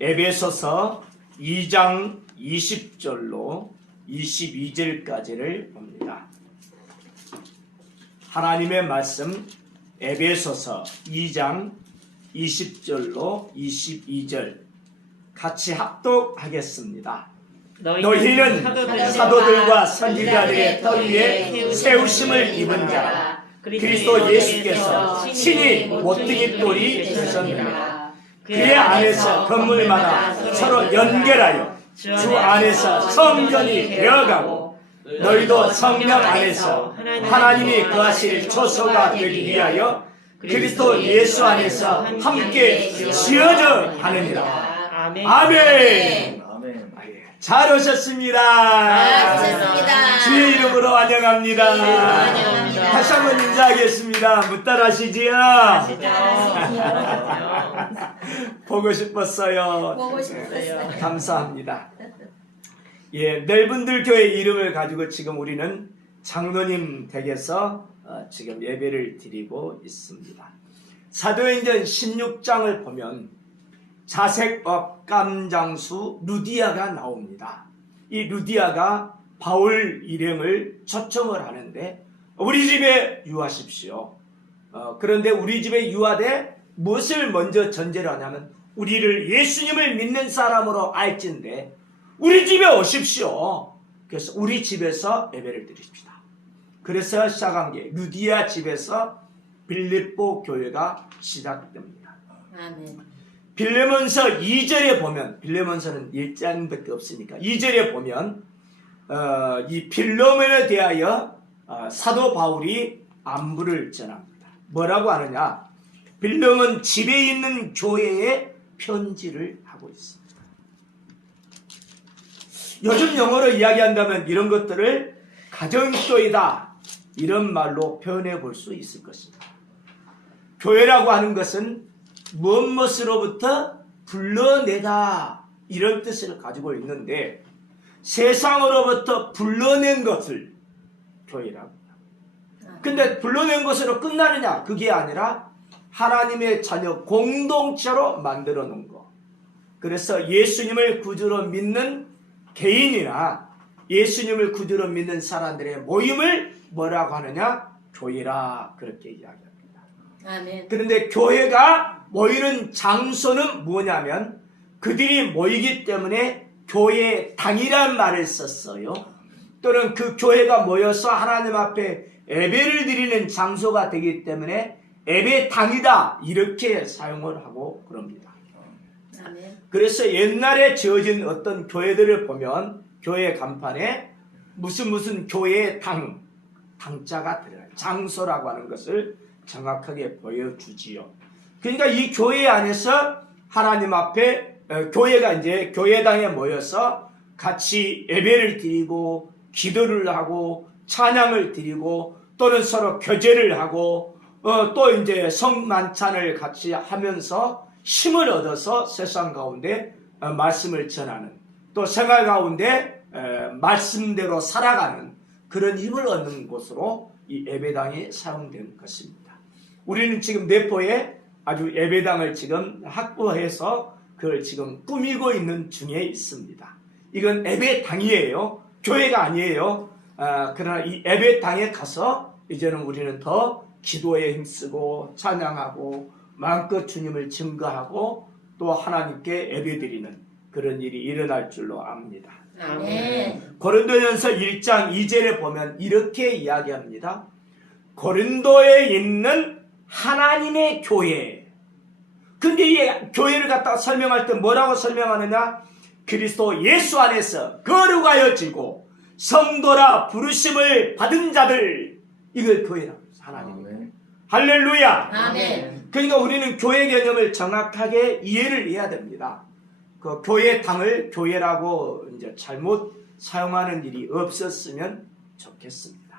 에베소서 2장 20절로 22절까지를 봅니다. 하나님의 말씀 에베소서 2장 20절로 22절 같이 합독하겠습니다. 너희는 사도들과 선지자들의 터 위에 세우심을 입은 자라. 그리스도 예수께서 친히 모퉁이 돌이 되셨느니라. 그의 안에서 건물마다 서로 연결하여 주 안에서 성전이 되어가고 너희도 성령 안에서 하나님이 거하실 초소가 되기 위하여 그리스도 예수 안에서 함께 지어져 가느니라. 아멘. 잘 오셨습니다. 오셨습니다. 주의 이름으로 환영합니다. 환영합니다. 다시 한번 인사하겠습니다. 무따라시지요? 보고 싶었어요. 보고 싶었어요. 감사합니다. 예, 넓은들 교회 이름을 가지고 지금 우리는 장로님 댁에서 지금 예배를 드리고 있습니다. 사도행전 16장을 보면 자색업 감장수 루디아가 나옵니다. 이 루디아가 바울 일행을 초청을 하는데 우리 집에 유하십시오. 그런데 우리 집에 유하되 무엇을 먼저 전제를 하냐면 우리를 예수님을 믿는 사람으로 알진데 우리 집에 오십시오. 그래서 우리 집에서 예배를 드립시다. 그래서 시작한 게 루디아 집에서 빌립보 교회가 시작됩니다. 아멘. 빌레몬서 2절에 보면, 빌레몬서는 1장밖에 없으니까 2절에 보면 이 빌레몬에 대하여 사도 바울이 안부를 전합니다. 뭐라고 하느냐? 빌레몬 집에 있는 교회에 편지를 하고 있습니다. 요즘 영어로 이야기한다면 이런 것들을 가정교회다 이런 말로 표현해 볼 수 있을 것입니다. 교회라고 하는 것은 무엇으로부터 불러내다 이런 뜻을 가지고 있는데 세상으로부터 불러낸 것을 교회라고 합니다. 근데 불러낸 것으로 끝나느냐? 그게 아니라 하나님의 자녀 공동체로 만들어 놓은 거. 그래서 예수님을 구주로 믿는 개인이나 예수님을 구주로 믿는 사람들의 모임을 뭐라고 하느냐? 교회라 그렇게 이야기합니다. 아멘. 그런데 교회가 모이는 장소는 뭐냐면 그들이 모이기 때문에 교회당이란 말을 썼어요. 또는 그 교회가 모여서 하나님 앞에 예배를 드리는 장소가 되기 때문에 예배당이다 이렇게 사용을 하고 그럽니다. 아멘. 그래서 옛날에 지어진 어떤 교회들을 보면 교회 간판에 무슨 교회의 당자가 들어가요. 장소라고 하는 것을 정확하게 보여주지요. 그러니까 이 교회 안에서 하나님 앞에 교회가 이제 교회당에 모여서 같이 예배를 드리고 기도를 하고 찬양을 드리고 또는 서로 교제를 하고 또 이제 성만찬을 같이 하면서 힘을 얻어서 세상 가운데 말씀을 전하는 또 생활 가운데 말씀대로 살아가는 그런 힘을 얻는 곳으로 이 예배당이 사용된 것입니다. 우리는 지금 내포에 아주 예배당을 지금 확보해서 그걸 지금 꾸미고 있는 중에 있습니다. 이건 예배당이에요. 교회가 아니에요. 그러나 이 예배당에 가서 이제는 우리는 더 기도에 힘쓰고 찬양하고 마음껏 주님을 증거하고 또 하나님께 예배드리는 그런 일이 일어날 줄로 압니다. 아멘. 고린도전서 1장 2절에 보면 이렇게 이야기합니다. 고린도에 있는 하나님의 교회. 근데 이 교회를 갖다가 설명할 때 뭐라고 설명하느냐? 그리스도 예수 안에서 거룩하여지고 성도라 부르심을 받은 자들. 이걸 교회라고 해요. 하나님. 할렐루야. 아멘. 그러니까 우리는 교회 개념을 정확하게 이해를 해야 됩니다. 그 교회 당을 교회라고 이제 잘못 사용하는 일이 없었으면 좋겠습니다.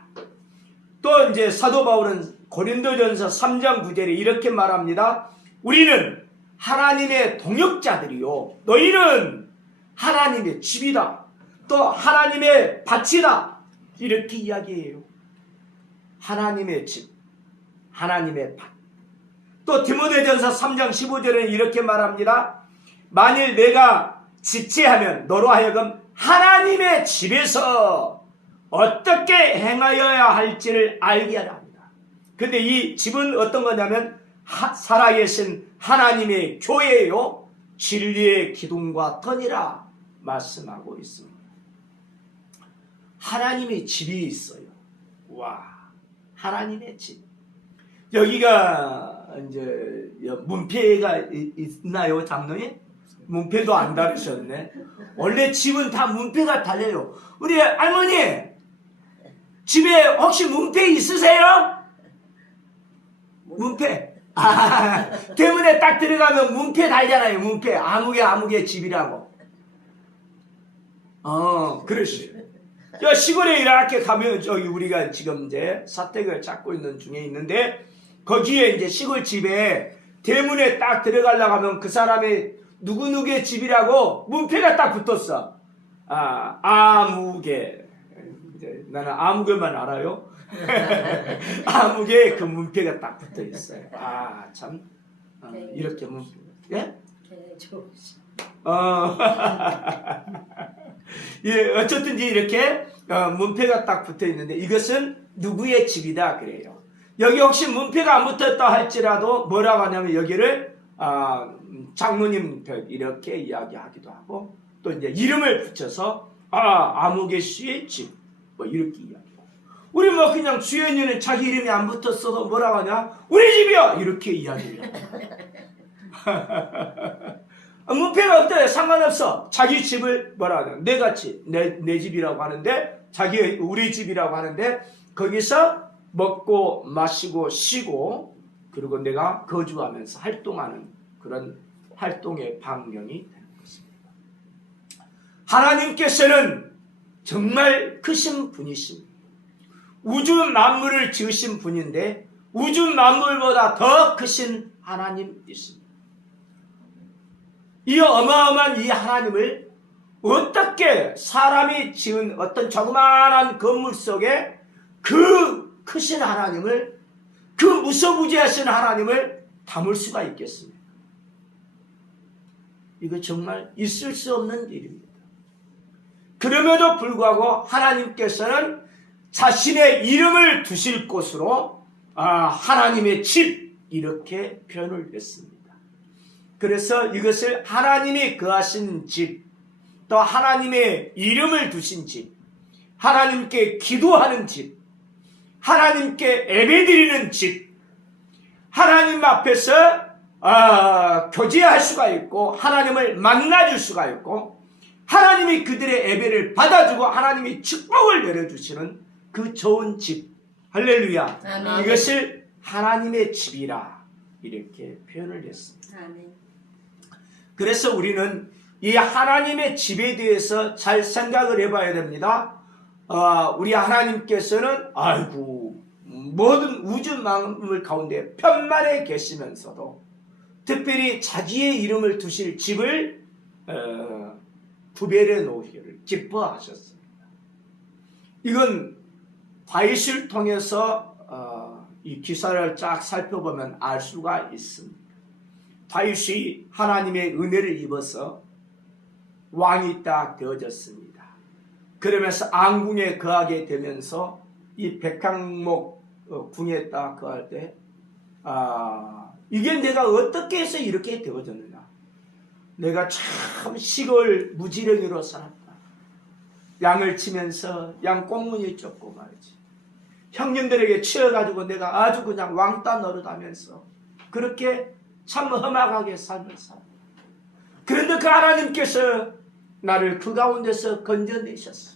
또 이제 사도 바울은 고린도전서 3장 9절에 이렇게 말합니다. 우리는 하나님의 동역자들이요. 너희는 하나님의 집이다. 또 하나님의 밭이다. 이렇게 이야기해요. 하나님의 집, 하나님의 밭. 또 디모데전서 3장 15절에는 이렇게 말합니다. 만일 내가 지체하면 너로 하여금 하나님의 집에서 어떻게 행하여야 할지를 알게 하라 합니다. 근데 이 집은 어떤 거냐면 살아계신 하나님의 교회요 진리의 기둥과 터니라 말씀하고 있습니다. 하나님의 집이 있어요. 와, 하나님의 집. 여기가 이제 문패가 있나요, 장로님? 문패도 안 달으셨네. 원래 집은 다 문패가 달려요. 우리 할머니, 집에 혹시 문패 있으세요? 문패. 대문에 딱 들어가면 문패 달잖아요. 문패. 아무개 집이라고. 그러시. 시골에 이렇게 가면 저기 우리가 지금 이제 사택을 찾고 있는 중에 있는데 거기에 이제 시골 집에 대문에 딱 들어가려고 하면 그 사람의 누구누구의 집이라고 문패가 딱 붙었어. 아무개. 나는 아무개만 알아요. 아무개 그 문패가 딱 붙어 있어요. 참 이렇게 문패. 예? 예, 어쨌든지 이렇게 문패가 딱 붙어 있는데 이것은 누구의 집이다 그래요. 여기 혹시 문패가 안 붙었다 할지라도 뭐라고 하냐면 여기를 장로님 벽 이렇게 이야기하기도 하고 또 이제 이름을 붙여서 아무개 씨의 집 뭐 이렇게 이야기하고 우리 뭐 그냥 주연이는 자기 이름이 안 붙었어도 뭐라고 하냐 우리 집이야 이렇게 이야기해요. 문패가 없다 상관없어. 자기 집을 뭐라 하냐 내가 집 내 집이라고 하는데 우리 집이라고 하는데 거기서 먹고 마시고 쉬고 그리고 내가 거주하면서 활동하는 그런 활동의 반경이 되는 것입니다. 하나님께서는 정말 크신 분이십니다. 우주 만물을 지으신 분인데 우주 만물보다 더 크신 하나님이십니다. 이 어마어마한 이 하나님을 어떻게 사람이 지은 어떤 조그마한 건물 속에 그 크신 하나님을 그 무서무지하신 하나님을 담을 수가 있겠습니까? 이거 정말 있을 수 없는 일입니다. 그럼에도 불구하고 하나님께서는 자신의 이름을 두실 곳으로 하나님의 집 이렇게 표현을 했습니다. 그래서 이것을 하나님이 거하신 집, 또 하나님의 이름을 두신 집, 하나님께 기도하는 집, 하나님께 예배드리는 집, 하나님 앞에서 교제할 수가 있고 하나님을 만나줄 수가 있고 하나님이 그들의 예배를 받아주고 하나님이 축복을 내려주시는 그 좋은 집, 할렐루야. 아멘. 이것을 하나님의 집이라 이렇게 표현을 했습니다. 아멘. 그래서 우리는 이 하나님의 집에 대해서 잘 생각을 해봐야 됩니다. 우리 하나님께서는 모든 우주 만물 가운데 편만에 계시면서도 특별히 자기의 이름을 두실 집을 구별해 놓으기를 기뻐하셨습니다. 이건 다윗을 통해서 이 기사를 쫙 살펴보면 알 수가 있습니다. 다윗이 하나님의 은혜를 입어서 왕이 딱 되어졌습니다. 그러면서 앙궁에 거하게 되면서 이 백향목 궁에 딱 거할 때 이게 내가 어떻게 해서 이렇게 되어졌느냐. 내가 참 시골 무지랭이로 살았다. 양을 치면서 양 꽁무니 쫓고 말이지. 형님들에게 치여가지고 내가 아주 그냥 왕따 노릇하면서 그렇게 참 험악하게 삶을 살았다. 그런데 그 하나님께서 나를 그 가운데서 건져내셨어.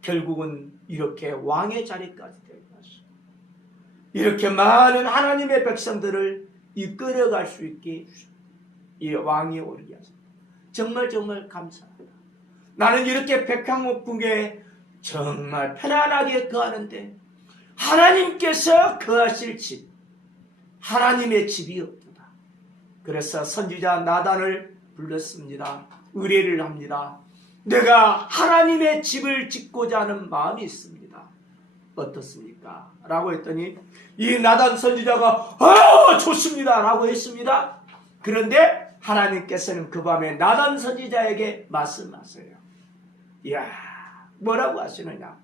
결국은 이렇게 왕의 자리까지 되어갔어. 이렇게 많은 하나님의 백성들을 이끌어갈 수 있게 이 왕이 오르게 하셨다. 정말 정말 감사합니다. 나는 이렇게 백향목궁에 정말 편안하게 거하는데 하나님께서 거하실 집, 하나님의 집이 없도다. 그래서 선지자 나단을 불렀습니다. 의뢰를 합니다. 내가 하나님의 집을 짓고자 하는 마음이 있습니다. 어떻습니까? 라고 했더니 이 나단 선지자가 좋습니다 라고 했습니다. 그런데 하나님께서는 그 밤에 나단 선지자에게 말씀하세요. 이야, 뭐라고 하시느냐?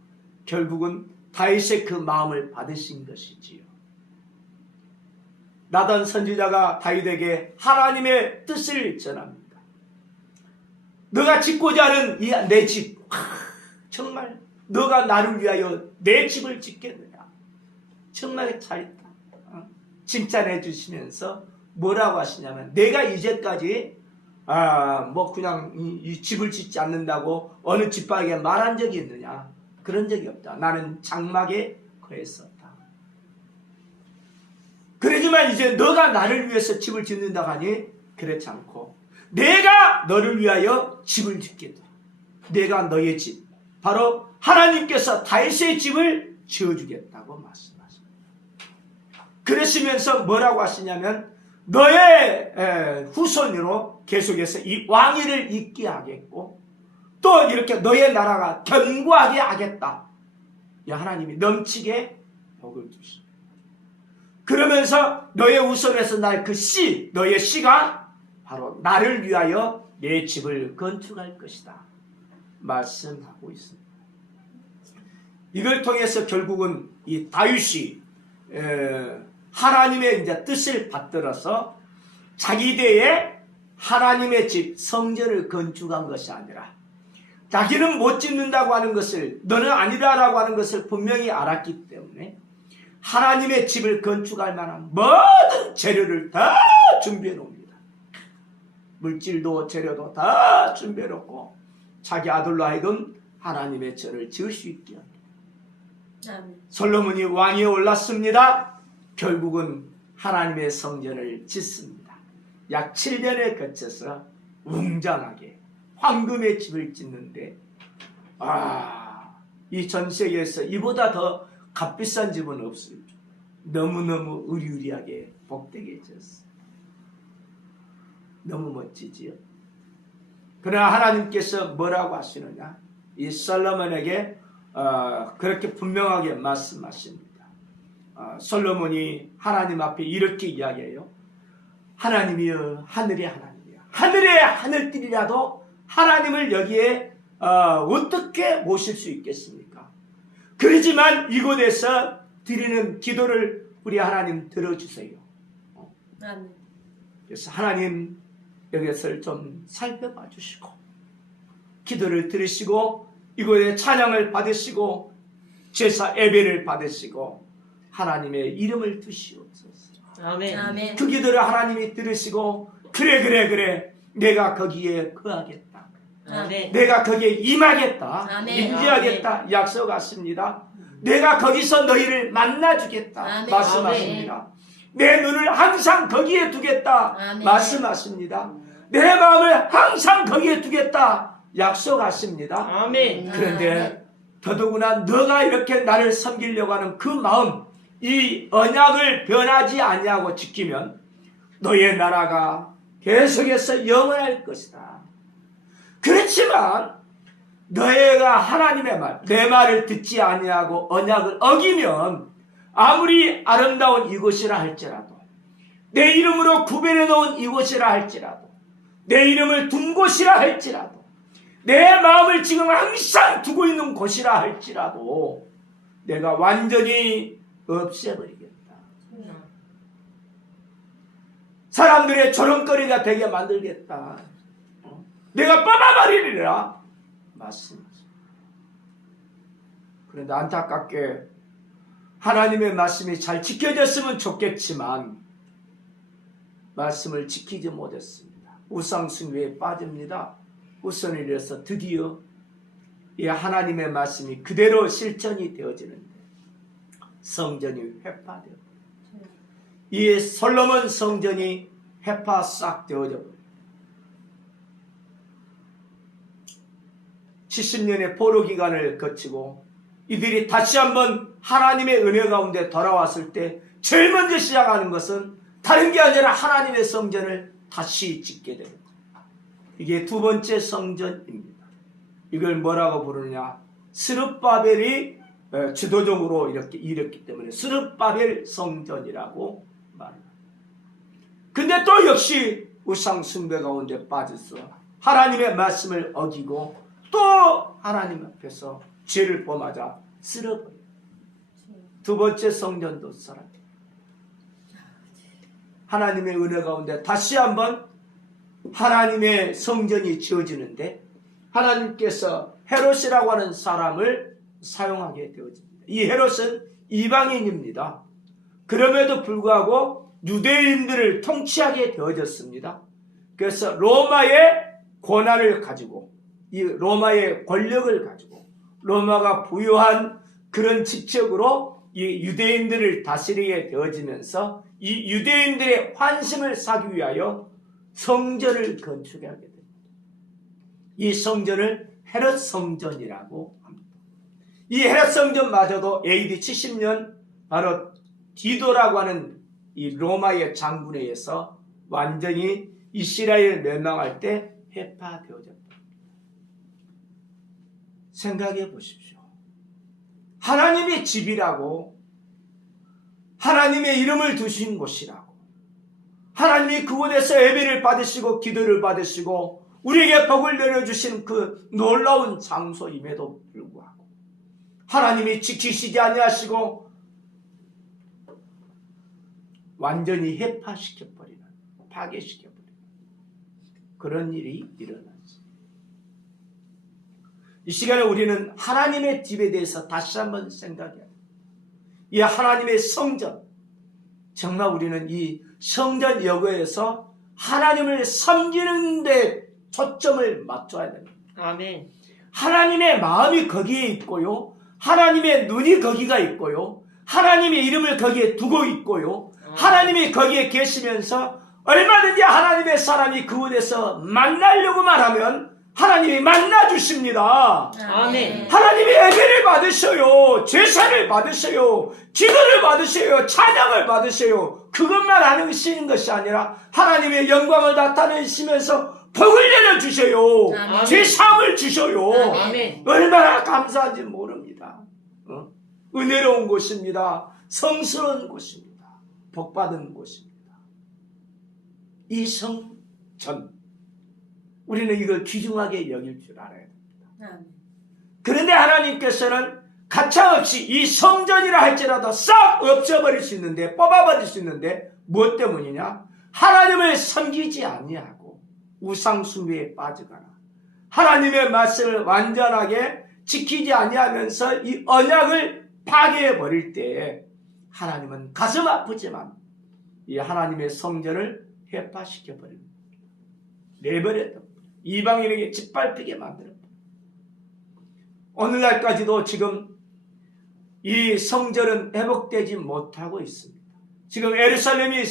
결국은 다윗의 그 마음을 받으신 것이지요. 나단 선지자가 다윗에게 하나님의 뜻을 전합니다. 너가 짓고자 하는 내 집, 정말 너가 나를 위하여 내 집을 짓겠느냐? 정말 잘했다. 칭찬해 주시면서 뭐라고 하시냐면, 내가 이제까지 뭐 그냥 이 집을 짓지 않는다고 어느 집밖에 말한 적이 있느냐? 그런 적이 없다. 나는 장막에 거했었다. 그러지만 이제 너가 나를 위해서 집을 짓는다고 하니 그렇지 않고 내가 너를 위하여 집을 짓겠다. 내가 너의 집, 바로 하나님께서 다윗의 집을 지어주겠다고 말씀하십니다. 그러시면서 뭐라고 하시냐면, 너의 후손으로 계속해서 이 왕위를 잇게 하겠고 또 이렇게 너의 나라가 견고하게 하겠다. 하나님이 넘치게 복을 주십니다. 그러면서 너의 후손에서 날 그 씨, 너의 씨가 바로 나를 위하여 내 집을 건축할 것이다 말씀하고 있습니다. 이걸 통해서 결국은 이 다윗이 하나님의 이제 뜻을 받들어서 자기 대에 하나님의 집 성전을 건축한 것이 아니라, 자기는 못 짓는다고 하는 것을, 너는 아니라라고 하는 것을 분명히 알았기 때문에 하나님의 집을 건축할 만한 모든 재료를 다 준비해 놓습니다. 물질도 재료도 다 준비해 놓고 자기 아들로 하여금 하나님의 전을 지을 수 있게 합니다. 아멘. 솔로몬이 왕위에 올랐습니다. 결국은 하나님의 성전을 짓습니다. 약 7년에 거쳐서 웅장하게 황금의 집을 짓는데, 이 전 세계에서 이보다 더 값비싼 집은 없어요. 너무너무 의리의리하게 복되게 지었어요. 너무 멋지지요. 그러나 하나님께서 뭐라고 하시느냐? 이 솔로몬에게 그렇게 분명하게 말씀하십니다. 솔로몬이 하나님 앞에 이렇게 이야기해요. 하나님이여, 하늘의 하나님이여, 하늘의 하늘들이라도 하나님을 여기에 어떻게 모실 수 있겠습니까? 그러지만 이곳에서 드리는 기도를 우리 하나님 들어주세요. 아멘. 그래서 하나님 여기서 좀 살펴봐 주시고 기도를 들으시고 이곳에 찬양을 받으시고 제사 예배를 받으시고 하나님의 이름을 두시옵소서. 아멘. 아멘. 그 기도를 하나님이 들으시고 그래 내가 거기에 거하겠다. 아멘. 내가 거기에 임하겠다. 아멘. 임재하겠다. 약속하십니다. 내가 거기서 너희를 만나주겠다. 아멘. 말씀하십니다. 내 눈을 항상 거기에 두겠다. 아멘. 말씀하십니다. 내 마음을 항상 거기에 두겠다. 약속하십니다. 아멘. 그런데 더더구나 너가 이렇게 나를 섬기려고 하는 그 마음, 이 언약을 변하지 아니하고 지키면 너의 나라가 계속해서 영원할 것이다. 그렇지만 너희가 하나님의 말, 내 말을 듣지 아니하고 언약을 어기면 아무리 아름다운 이곳이라 할지라도, 내 이름으로 구별해 놓은 이곳이라 할지라도, 내 이름을 둔 곳이라 할지라도, 내 마음을 지금 항상 두고 있는 곳이라 할지라도 내가 완전히 없애버리겠다. 사람들의 조롱거리가 되게 만들겠다. 내가 뽑아버리리라 말씀하십니다. 그런데 안타깝게 하나님의 말씀이 잘 지켜졌으면 좋겠지만 말씀을 지키지 못했습니다. 우상숭배에 빠집니다. 후손을 이어서 드디어 이 하나님의 말씀이 그대로 실천이 되어지는데 성전이 회파되어, 이 솔로몬 성전이 회파 싹 되어져 버려요. 70년의 포로 기간을 거치고 이들이 다시 한번 하나님의 은혜 가운데 돌아왔을 때 제일 먼저 시작하는 것은 다른 게 아니라 하나님의 성전을 다시 짓게 됩니다. 이게 두 번째 성전입니다. 이걸 뭐라고 부르느냐? 스룹바벨이 주도적으로 이렇게 일했기 때문에 스룹바벨 성전이라고 말합니다. 근데 또 역시 우상 숭배 가운데 빠져서 하나님의 말씀을 어기고 또 하나님 앞에서 죄를 범하자 쓸어버려요. 두 번째 성전도 사람. 하나님의 은혜 가운데 다시 한번 하나님의 성전이 지어지는데 하나님께서 헤롯이라고 하는 사람을 사용하게 되어집니다. 이 헤롯은 이방인입니다. 그럼에도 불구하고 유대인들을 통치하게 되어졌습니다. 그래서 로마의 권한을 가지고 이 로마의 권력을 가지고 로마가 부여한 그런 직책으로 이 유대인들을 다스리게 되어지면서 이 유대인들의 환심을 사기 위하여 성전을 건축하게 됩니다. 이 성전을 헤롯 성전이라고 합니다. 이 헤롯 성전마저도 AD 70년 바로 디도라고 하는 이 로마의 장군에 의해서 완전히 이스라엘 멸망할 때 해파되어졌다. 생각해 보십시오. 하나님의 집이라고, 하나님의 이름을 두신 곳이라고, 하나님이 그곳에서 예배를 받으시고 기도를 받으시고 우리에게 복을 내려주신 그 놀라운 장소임에도 불구하고 하나님이 지키시지 아니하시고 완전히 해파시켜버리는, 파괴시켜버리는 그런 일이 일어났습니다. 이 시간에 우리는 하나님의 집에 대해서 다시 한번 생각해야 합니다. 이 하나님의 성전, 정말 우리는 이 성전 여고에서 하나님을 섬기는 데 초점을 맞춰야 됩니다. 아멘. 하나님의 마음이 거기에 있고요. 하나님의 눈이 거기가 있고요. 하나님의 이름을 거기에 두고 있고요. 하나님이 거기에 계시면서 얼마든지 하나님의 사람이 그곳에서 만나려고만 하면 하나님이 만나주십니다. 아멘. 하나님이 예배를 받으셔요. 제사를 받으셔요. 기도를 받으셔요. 찬양을 받으셔요. 그것만 하시는 것이 아니라 하나님의 영광을 나타내시면서 복을 내려주셔요. 아멘. 제사함을 주셔요. 아멘. 얼마나 감사한지 모릅니다. 은혜로운 곳입니다. 성스러운 곳입니다. 복받은 곳입니다. 이 성전, 우리는 이걸 귀중하게 여길 줄 알아야 됩니다. 그런데 하나님께서는 가차없이 이 성전이라 할지라도 싹 없애버릴 수 있는데, 뽑아버릴 수 있는데 무엇 때문이냐? 하나님을 섬기지 아니하고 우상 숭배에 빠져가라. 하나님의 말씀을 완전하게 지키지 아니하면서 이 언약을 파괴해버릴 때에 하나님은 가슴 아프지만 이 하나님의 성전을 해파시켜버립니다. 내버렸다. 이방인에게 짓밟히게 만들었다. 오늘날까지도 지금 이 성전은 회복되지 못하고 있습니다. 지금 예루살렘이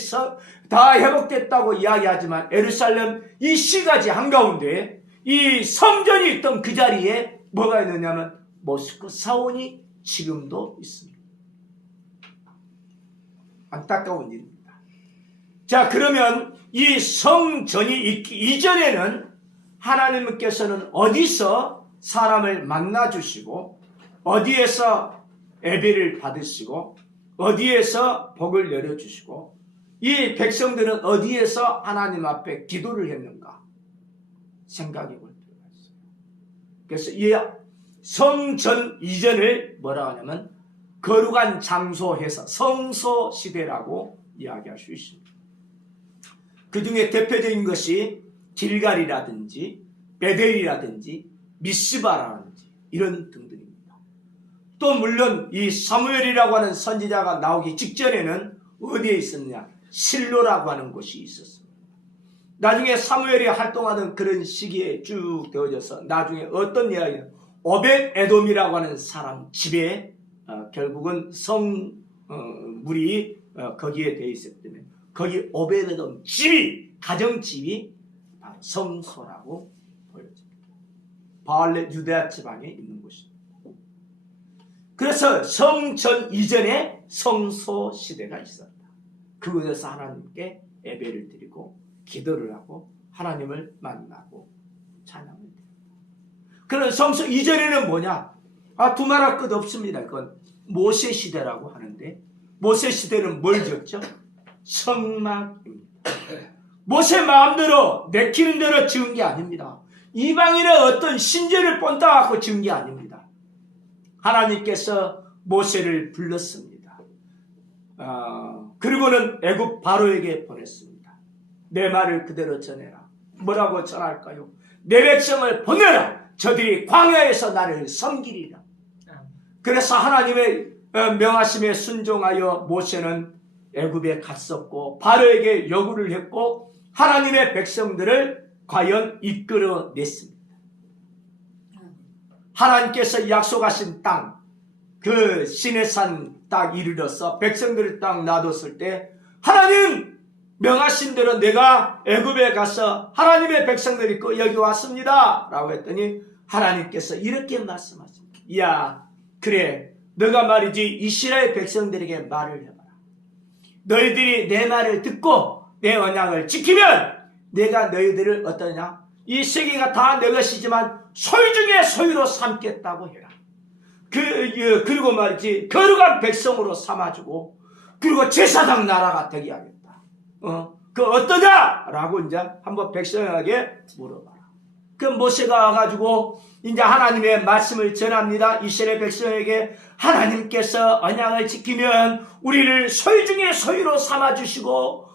다 회복됐다고 이야기하지만 예루살렘 이 시가지 한가운데 이 성전이 있던 그 자리에 뭐가 있느냐면 모스크 사원이 지금도 있습니다. 안타까운 일입니다. 자, 그러면 이 성전이 있기 이전에는 하나님께서는 어디서 사람을 만나주시고 어디에서 예배를 받으시고 어디에서 복을 내려주시고 이 백성들은 어디에서 하나님 앞에 기도를 했는가 생각해 볼 필요가 있어요. 그래서 이 성전 이전을 뭐라고 하냐면 거룩한 장소에서 성소 시대라고 이야기할 수 있습니다. 그 중에 대표적인 것이 길갈이라든지 베델이라든지 미스바라든지 이런 등등입니다. 또 물론 이 사무엘이라고 하는 선지자가 나오기 직전에는 어디에 있었느냐? 실로라고 하는 곳이 있었습니다. 나중에 사무엘이 활동하던 그런 시기에 쭉 되어져서 나중에 어떤 이야기냐? 오벳 에돔이라고 하는 사람 집에 결국은 성물이 거기에 되어 있었기 때문에 거기 오벳 에돔 집이 가정집이 바로 성소라고 보여집니다. 바알렛 유대아 지방에 있는 곳입니다. 그래서 성전 이전에 성소 시대가 있었다. 그곳에서 하나님께 예배를 드리고 기도를 하고 하나님을 만나고 찬양을 드립니다. 그런 성소 이전에는 뭐냐? 두말할 것 없습니다. 그건 모세 시대라고 하는데 모세 시대는 뭘 지었죠? 성막입니다. 모세 마음대로 내키는 대로 지은 게 아닙니다. 이방인의 어떤 신제를 본따갖고 지은 게 아닙니다. 하나님께서 모세를 불렀습니다. 그리고는 애굽 바로에게 보냈습니다. 내 말을 그대로 전해라. 뭐라고 전할까요? 내 백성을 보내라. 저들이 광야에서 나를 섬기리라. 그래서 하나님의 명하심에 순종하여 모세는 애굽에 갔었고 바로에게 요구를 했고 하나님의 백성들을 과연 이끌어냈습니다. 하나님께서 약속하신 땅, 그 시내산 딱 이르러서 백성들을 딱 놔뒀을 때 하나님 명하신 대로 내가 애굽에 가서 하나님의 백성들이 여기 왔습니다 라고 했더니 하나님께서 이렇게 말씀하십니다. 야, 그래, 너가 말이지 이스라엘 백성들에게 말을 해봐라. 너희들이 내 말을 듣고 내 언약을 지키면 내가 너희들을 어떠냐? 이 세계가 다 내 것이지만 소유 중에 소유로 삼겠다고 해라. 그리고 말이지 거룩한 백성으로 삼아주고 그리고 제사장 나라가 되게 하겠다. 그 어떠냐? 라고 이제 한번 백성에게 물어봐라. 그 모세가 와가지고 이제 하나님의 말씀을 전합니다. 이스라엘 백성에게 하나님께서 언약을 지키면 우리를 소유 중에 소유로 삼아주시고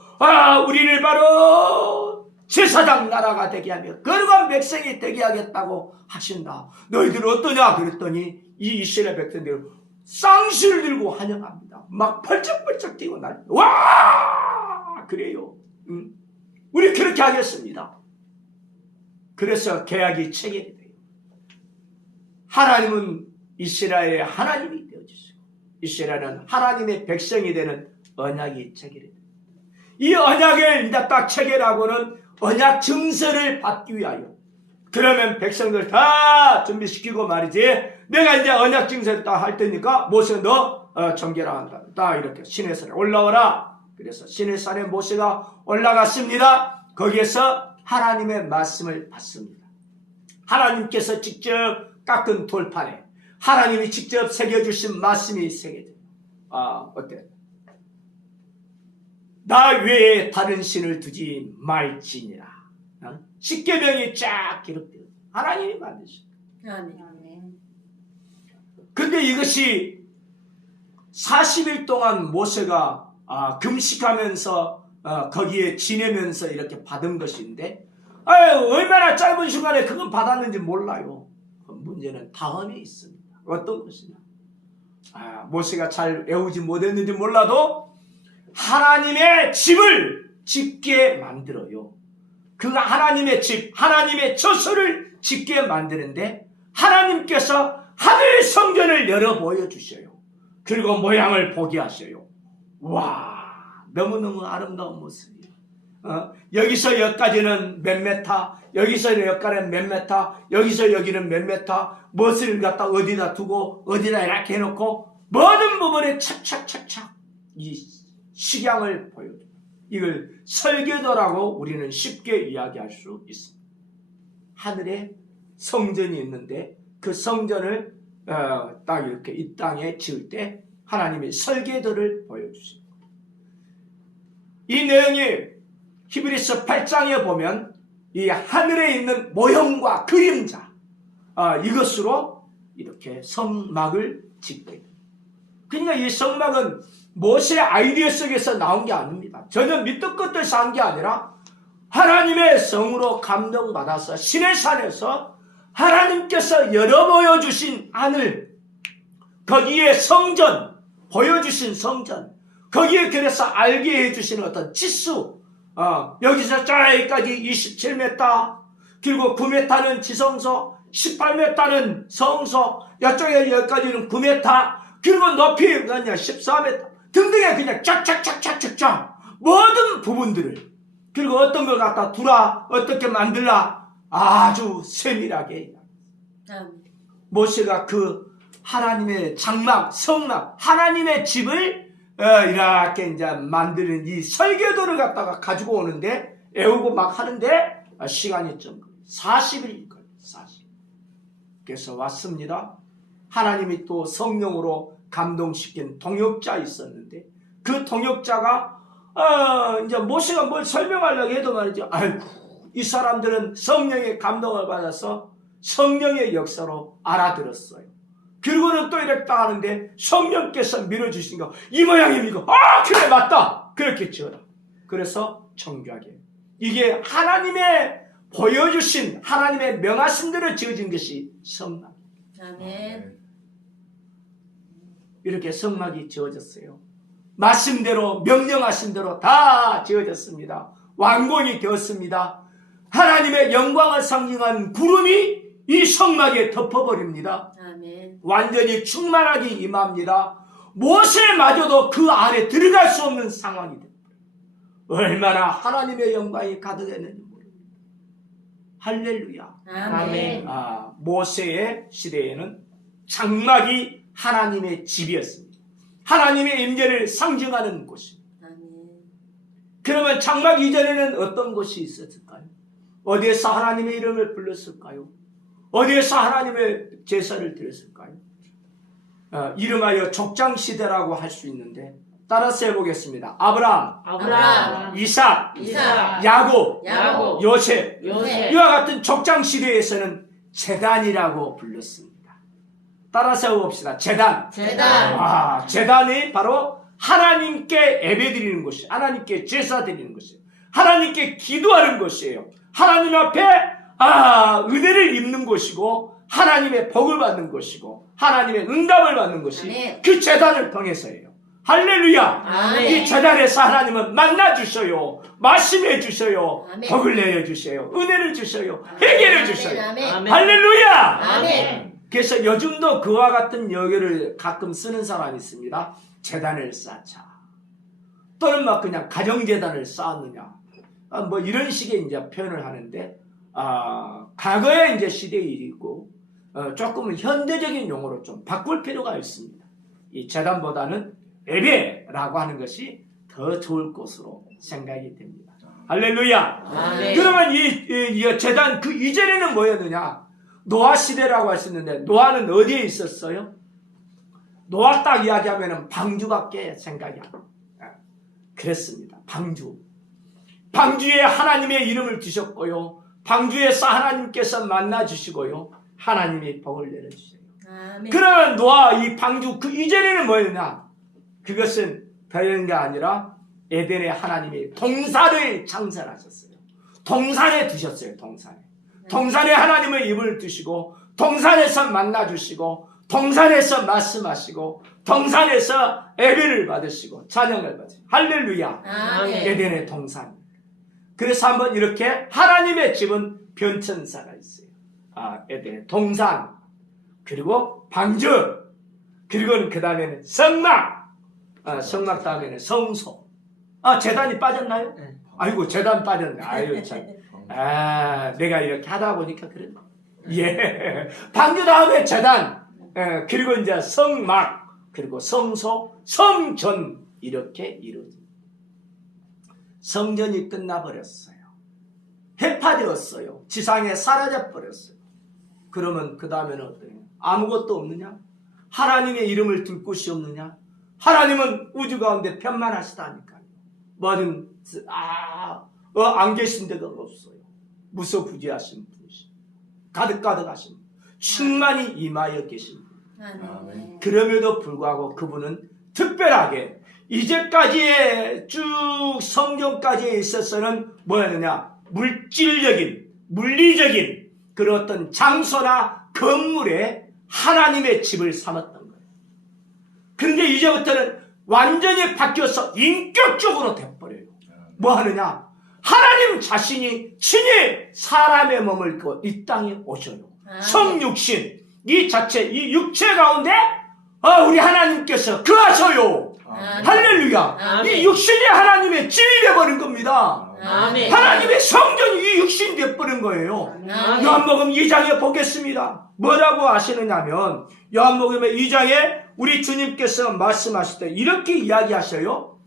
우리를 바로 제사장 나라가 되게 하며 거룩한 백성이 되게 하겠다고 하신다. 너희들 어떠냐? 그랬더니 이 이스라엘 백성들이 쌍시를 들고 환영합니다. 막 펄쩍펄쩍 뛰고 와! 그래요. 우리 그렇게 하겠습니다. 그래서 계약이 체결이 돼요. 하나님은 이스라엘의 하나님이 되어주시고 이스라엘은 하나님의 백성이 되는 언약이 체결이 됩니다. 이 언약을 이제 딱 체결하고는 언약 증서를 받기 위하여 그러면 백성들 다 준비시키고 말이지 내가 이제 언약 증서를 딱 할 테니까 모세 너 정결하 한다. 딱 이렇게 시내산에 올라오라. 그래서 시내산에 모세가 올라갔습니다. 거기에서 하나님의 말씀을 받습니다. 하나님께서 직접 깎은 돌판에 하나님이 직접 새겨주신 말씀이 새겨져요. 어때? 나 외에 다른 신을 두지 말지니라. 십계명이 쫙 기록되어 하나님이 만드셨다. 근데 이것이 40일 동안 모세가 금식하면서 거기에 지내면서 이렇게 받은 것인데 얼마나 짧은 시간에 그건 받았는지 몰라요. 문제는 다음에 있습니다. 어떤 것이냐? 모세가 잘 외우지 못했는지 몰라도 하나님의 집을 짓게 만들어요. 그 하나님의 집, 하나님의 처소를 짓게 만드는데 하나님께서 하늘 성전을 열어 보여주셔요. 그리고 모양을 보게 하셔요. 와, 너무너무 아름다운 모습이에요. 여기서 여기까지는 몇 메타, 여기서 여기까지는 몇 메타, 여기서 여기는 몇 메타, 무엇을 갖다 어디다 두고 어디다 이렇게 해놓고 모든 부분에 착착착착 이 식양을 보여줘요. 이걸 설계도라고 우리는 쉽게 이야기할 수 있습니다. 하늘에 성전이 있는데 그 성전을 딱 이렇게 이 땅에 지을 때 하나님이 설계도를 보여주십니다. 이 내용이 히브리서 8장에 보면 이 하늘에 있는 모형과 그림자 이것으로 이렇게 성막을 짓게 됩니다. 그러니까 이 성막은 모세의 아이디어 속에서 나온 게 아닙니다. 전혀 밑도 끝도 산 게 아니라 하나님의 성으로 감동받아서 시내산에서 하나님께서 열어 보여주신 하늘, 거기에 성전, 보여주신 성전, 거기에 그래서 알게 해주신 어떤 지수, 여기서 저기까지 27m, 그리고 9m는 지성소, 18m는 성소, 이쪽에 여기까지는 9m, 그리고 높이 14m 등등의 그냥 쫙쫙쫙쫙쫙 모든 부분들을 그리고 어떤 걸 갖다 두라 어떻게 만들라 아주 세밀하게 모세가 그 하나님의 장막 성막 하나님의 집을 이렇게 이제 만드는 이 설계도를 갖다가 가지고 오는데 애우고 막 하는데 시간이 좀 40일 걸려요. 40일. 그래서 왔습니다. 하나님이 또 성령으로 감동시킨 동역자 있었는데 그 동역자가 이제 모세가 뭘 설명하려고 해도 말이죠. 아이고, 이 사람들은 성령의 감동을 받아서 성령의 역사로 알아들었어요. 그리고는 또 이렇게 하는데 성령께서 밀어주신 거, 이 모양입니까? 아, 그래, 맞다! 그렇게 지어라. 그래서 정교하게. 이게 하나님의 보여주신, 하나님의 명하신 대로 지어진 것이 성막. 아멘. 이렇게 성막이 지어졌어요. 말씀대로, 명령하신 대로 다 지어졌습니다. 완공이 되었습니다. 하나님의 영광을 상징하는 구름이 이 성막에 덮어버립니다. 아멘. 완전히 충만하게 임합니다. 모세마저도 그 안에 들어갈 수 없는 상황이 됩니다. 얼마나 하나님의 영광이 가득했는지 모릅니다. 할렐루야. 아멘. 모세의 시대에는 장막이 하나님의 집이었습니다. 하나님의 임재를 상징하는 곳입니다. 아멘. 그러면 장막 이전에는 어떤 곳이 있었을까요? 어디에서 하나님의 이름을 불렀을까요? 어디에서 하나님의 제사를 드렸을까요? 이름하여 족장시대라고 할 수 있는데 따라서 해보겠습니다. 아브라함, 이삭, 야곱, 요셉, 이와 같은 족장시대에서는 제단이라고 불렀습니다. 따라서 해봅시다. 제단. 제단이 바로 하나님께 예배드리는 것이, 하나님께 제사 드리는 것이에요. 하나님께 기도하는 것이에요. 하나님 앞에 은혜를 입는 것이고 하나님의 복을 받는 것이고 하나님의 응답을 받는 것이 아멘. 그 제단을 통해서예요. 할렐루야. 아멘. 이 제단에서 하나님은 만나주셔요. 말씀해 주셔요. 아멘. 복을 내려주셔요. 은혜를 주셔요. 회개를 주셔요. 아멘. 할렐루야. 아멘. 그래서 요즘도 그와 같은 여기를 가끔 쓰는 사람이 있습니다. 제단을 쌓자. 또는 막 그냥 가정제단을 쌓았느냐. 뭐 이런 식의 이제 표현을 하는데, 과거에 이제 시대에 있고, 조금은 현대적인 용어로 좀 바꿀 필요가 있습니다. 이 제단보다는 예배라고 하는 것이 더 좋을 것으로 생각이 됩니다. 할렐루야. 아멘. 그러면 이 제단 그 이전에는 뭐였느냐? 노아 시대라고 하셨는데 노아는 어디에 있었어요? 노아 딱 이야기하면은 방주밖에 생각이 안 나요. 그랬습니다. 방주에 하나님의 이름을 두셨고요. 방주에서 하나님께서 만나주시고요. 하나님이 복을 내려주세요. 아멘. 그러면 노아 이 방주 그 이전에는 뭐였냐? 그것은 다른 게 아니라 에덴에 하나님이 동산을 창설하셨어요. 동산에 두셨어요. 동산에 하나님의 입을 두시고 동산에서 만나주시고 동산에서 말씀하시고 동산에서 예배를 받으시고 찬양을 받으시고 할렐루야. 아멘. 에덴의 동산. 그래서 한번 이렇게 하나님의 집은 변천사가 있어요. 에덴의 동산, 그리고 방주, 그리고 그 다음에는 성막, 성막 다음에는 성소. 제단이 빠졌나요? 네. 아이고, 제단 빠졌네. 아유, 참. 내가 이렇게 하다 보니까 그래. 예. 방주 다음에 제단, 그리고 이제 성막, 그리고 성소, 성전, 이렇게 이루어집니다. 성전이 끝나버렸어요. 해파되었어요. 지상에 사라져버렸어요. 그러면 그 다음에는 어떠냐? 아무것도 없느냐? 하나님의 이름을 둘 곳이 없느냐? 하나님은 우주 가운데 편만하시다니까요. 뭐든 안 계신 데가 없어요. 무소부지하신 분이시, 가득가득하신 분, 충만히 임하여 계신 분. 아멘. 그럼에도 불구하고 그분은 특별하게 이제까지의 쭉 성경까지에 있어서는 뭐였느냐? 물질적인, 물리적인 그런 어떤 장소나 건물에 하나님의 집을 삼았던 거예요. 그런데 이제부터는 완전히 바뀌어서 인격적으로 돼버려요. 뭐 하느냐? 하나님 자신이 친히 사람의 몸을 입고 이 땅에 오셔요. 성육신, 이 자체, 이 육체 가운데 우리 하나님께서 거하셔요. 할렐루야. 아멘. 이 육신이 하나님의 집이 되어버린 겁니다. 아멘. 하나님의 성전이 이 육신이 되어버린 거예요. 아멘. 요한복음 2장에 보겠습니다. 뭐라고 하시느냐면 요한복음 2장에 우리 주님께서 말씀하실 때 이렇게 이야기하셔요.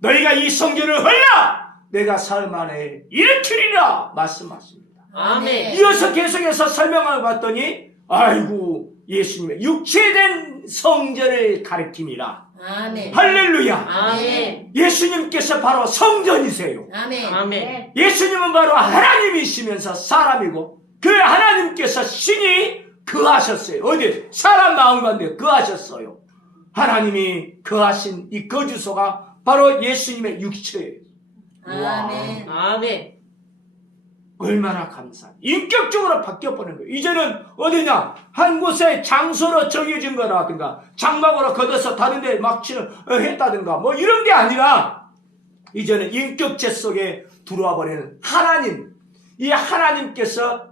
너희가 이 성전을 헐라 내가 사흘 만에 일으키리라 말씀하십니다. 아멘. 이어서 계속해서 설명을 봤더니 아이고 예수님의 육체된 성전을 가리킴이라. 아멘. 할렐루야. 아멘. 예수님께서 바로 성전이세요. 아멘. 아멘. 예수님은 바로 하나님이시면서 사람이고 그 하나님께서 신이 거하셨어요. 어디? 사람 마음 가운데 거하셨어요. 하나님이 거하신 이 거주소가 바로 예수님의 육체예요. 아멘. 아멘. 얼마나 감사해. 인격적으로 바뀌어버린 거예요. 이제는 어디냐? 한 곳에 장소로 정해진 거라든가 장막으로 걷어서 다른 데 막 했다든가 뭐 이런 게 아니라 이제는 인격체 속에 들어와 버리는 하나님. 이 하나님께서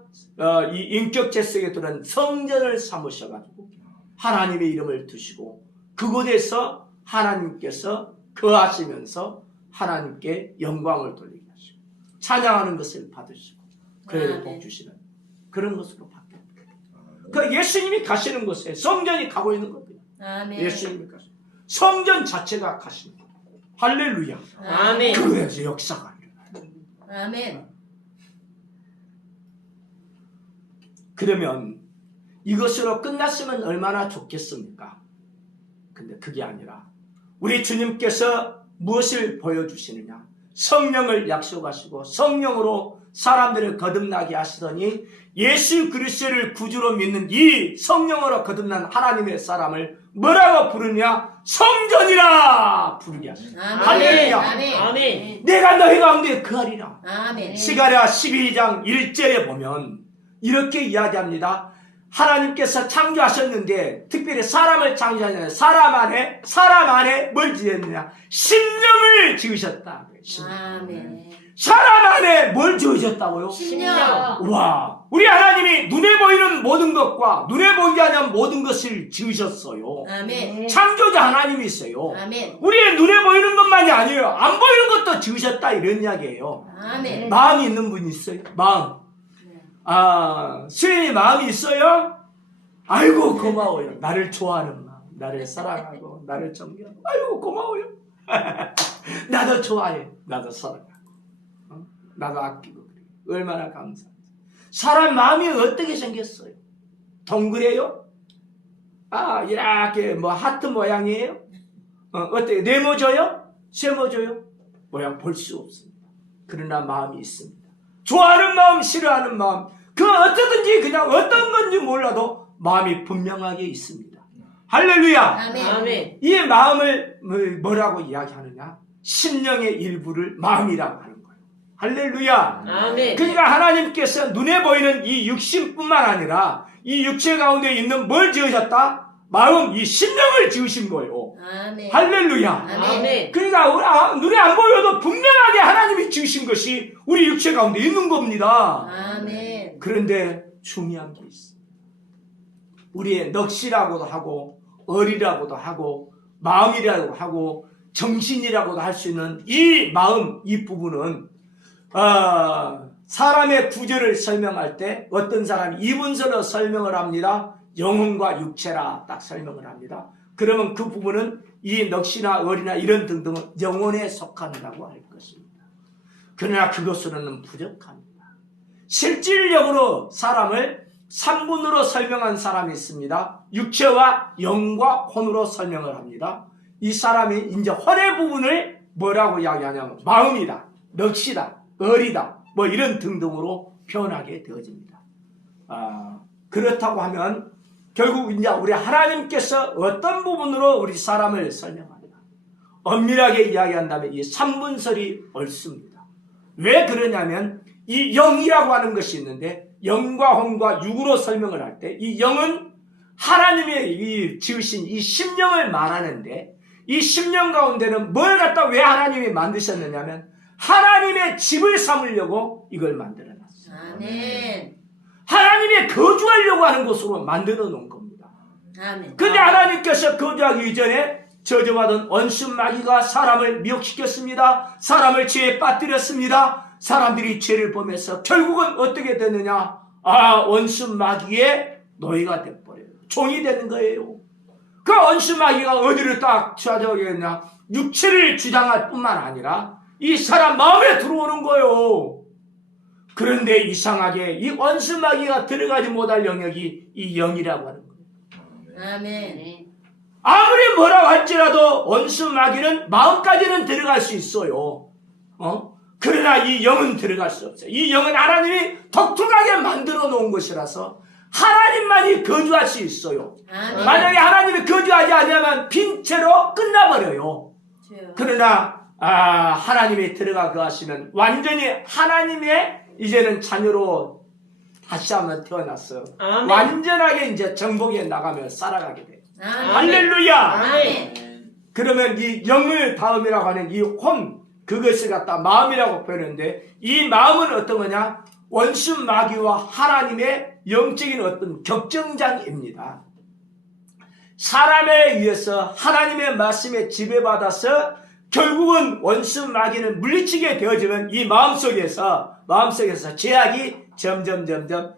이 인격체 속에 들어온 성전을 삼으셔가지고 하나님의 이름을 두시고 그곳에서 하나님께서 거하시면서 하나님께 영광을 돌리게 하시고 찬양하는 것을 받으시고 그에게 복 주시는 그런 것으로 바뀌었다. 그 예수님이 가시는 곳에 성전이 가고 있는 겁니다. 아멘. 예수님이 가시는 성전 자체가 가시는 겁니다. 할렐루야. 아멘. 그래서 역사가 일어나요. 아멘. 그러면 이것으로 끝났으면 얼마나 좋겠습니까? 근데 그게 아니라 우리 주님께서 무엇을 보여주시느냐? 성령을 약속하시고 성령으로 사람들을 거듭나게 하시더니 예수 그리스도를 구주로 믿는 이 성령으로 거듭난 하나님의 사람을 뭐라고 부르냐? 성전이라 부르게 하시다. 할렐루야. 아멘. 아멘. 내가 너희 가운데 거하리라. 아멘. 스가랴 12장 1절에 보면 이렇게 이야기합니다. 하나님께서 창조하셨는데 특별히 사람을 창조하셨는데 사람 안에 뭘 지었느냐? 심령을 지으셨다. 아멘. 사람 안에 뭘 지으셨다고요? 심령. 와, 우리 하나님이 눈에 보이는 모든 것과 눈에 보이지 않는 모든 것을 지으셨어요. 아멘. 창조자 하나님이세요. 아멘. 우리의 눈에 보이는 것만이 아니에요. 안 보이는 것도 지으셨다 이런 이야기예요. 아멘. 마음이 있는 분 있어요? 마음. 수인이 마음이 있어요? 아이고 고마워요. 나를 좋아하는 마음, 나를 사랑하고 나를 정겨하고 아이고 고마워요. 나도 좋아해. 나도 사랑하고 나도 아끼고 그래. 얼마나 감사해. 사람 마음이 어떻게 생겼어요? 동그래요? 이렇게 뭐 하트 모양이에요? 어때요? 네모져요? 세모져요? 모양 볼 수 없습니다. 그러나 마음이 있습니다. 좋아하는 마음, 싫어하는 마음, 그 어떻든지 그냥 어떤 건지 몰라도 마음이 분명하게 있습니다. 할렐루야. 아멘. 아멘. 이 마음을 뭐라고 이야기하느냐? 심령의 일부를 마음이라고 하는 거예요. 할렐루야. 아멘. 그러니까 하나님께서 눈에 보이는 이 육신뿐만 아니라 이 육체 가운데 있는 뭘 지으셨다? 마음, 이 심령을 지으신 거예요. 아멘. 할렐루야. 아멘. 그러니까 눈에 안 보여도 분명하게 하나님이 지으신 것이 우리 육체 가운데 있는 겁니다. 아멘. 그런데 중요한 게 있어요. 우리의 넋이라고도 하고 얼이라고도 하고 마음이라고 하고 정신이라고도 할 수 있는 이 마음, 이 부분은 사람의 구조를 설명할 때 어떤 사람이 이분서로 설명을 합니다. 영혼과 육체라 딱 설명을 합니다. 그러면 그 부분은 이 넋이나 얼이나 이런 등등은 영혼에 속한다고 할 것입니다. 그러나 그것으로는 부족합니다. 실질적으로 사람을 3분으로 설명한 사람이 있습니다. 육체와 영과 혼으로 설명을 합니다. 이 사람이 이제 혼의 부분을 뭐라고 이야기하냐면 마음이다, 넋이다, 얼이다 뭐 이런 등등으로 표현하게 되어집니다. 그렇다고 하면 결국 이제 우리 하나님께서 어떤 부분으로 우리 사람을 설명하냐. 엄밀하게 이야기한다면 이 3분설이 옳습니다. 왜 그러냐면 이 영이라고 하는 것이 있는데 영과 혼과 육으로 설명을 할 때 이 영은 하나님의 이 지으신 이 심령을 말하는데 이 심령 가운데는 뭘 갖다 왜 하나님이 만드셨느냐면 하나님의 집을 삼으려고 이걸 만들어놨어요. 아멘. 하나님의 거주하려고 하는 곳으로 만들어 놓은 겁니다. 아멘. 근데 하나님께서 거주하기 이전에 저주받은 원수 마귀가 사람을 미혹시켰습니다. 사람을 죄에 빠뜨렸습니다. 사람들이 죄를 범해서 결국은 어떻게 됐느냐? 원수 마귀의 노예가 돼버려요. 종이 되는 거예요. 그 원수 마귀가 어디를 딱 찾아오겠냐? 육체를 주장할 뿐만 아니라 이 사람 마음에 들어오는 거예요. 그런데 이상하게 이 원수 마귀가 들어가지 못할 영역이 이 영이라고 하는 거예요. 아멘. 아무리 뭐라고 할지라도 원수 마귀는 마음까지는 들어갈 수 있어요. 그러나 이 영은 들어갈 수 없어요. 이 영은 하나님이 독특하게 만들어 놓은 것이라서 하나님만이 거주할 수 있어요. 아멘. 만약에 하나님이 거주하지 않으면 빈 채로 끝나버려요. 주여. 그러나 하나님이 들어가 거하시면 완전히 하나님의 이제는 자녀로 다시 한번 태어났어요. 아멘. 완전하게 이제 정복에 나가며 살아가게 돼요. 아멘. 할렐루야! 아멘. 그러면 이 영을 다음이라고 하는 이 혼, 그것을 갖다 마음이라고 표현하는데, 이 마음은 어떤 거냐? 원수 마귀와 하나님의 영적인 어떤 격정장입니다. 사람에 의해서 하나님의 말씀에 지배받아서 결국은 원수 마귀는 물리치게 되어지면 이 마음속에서 죄악이 점점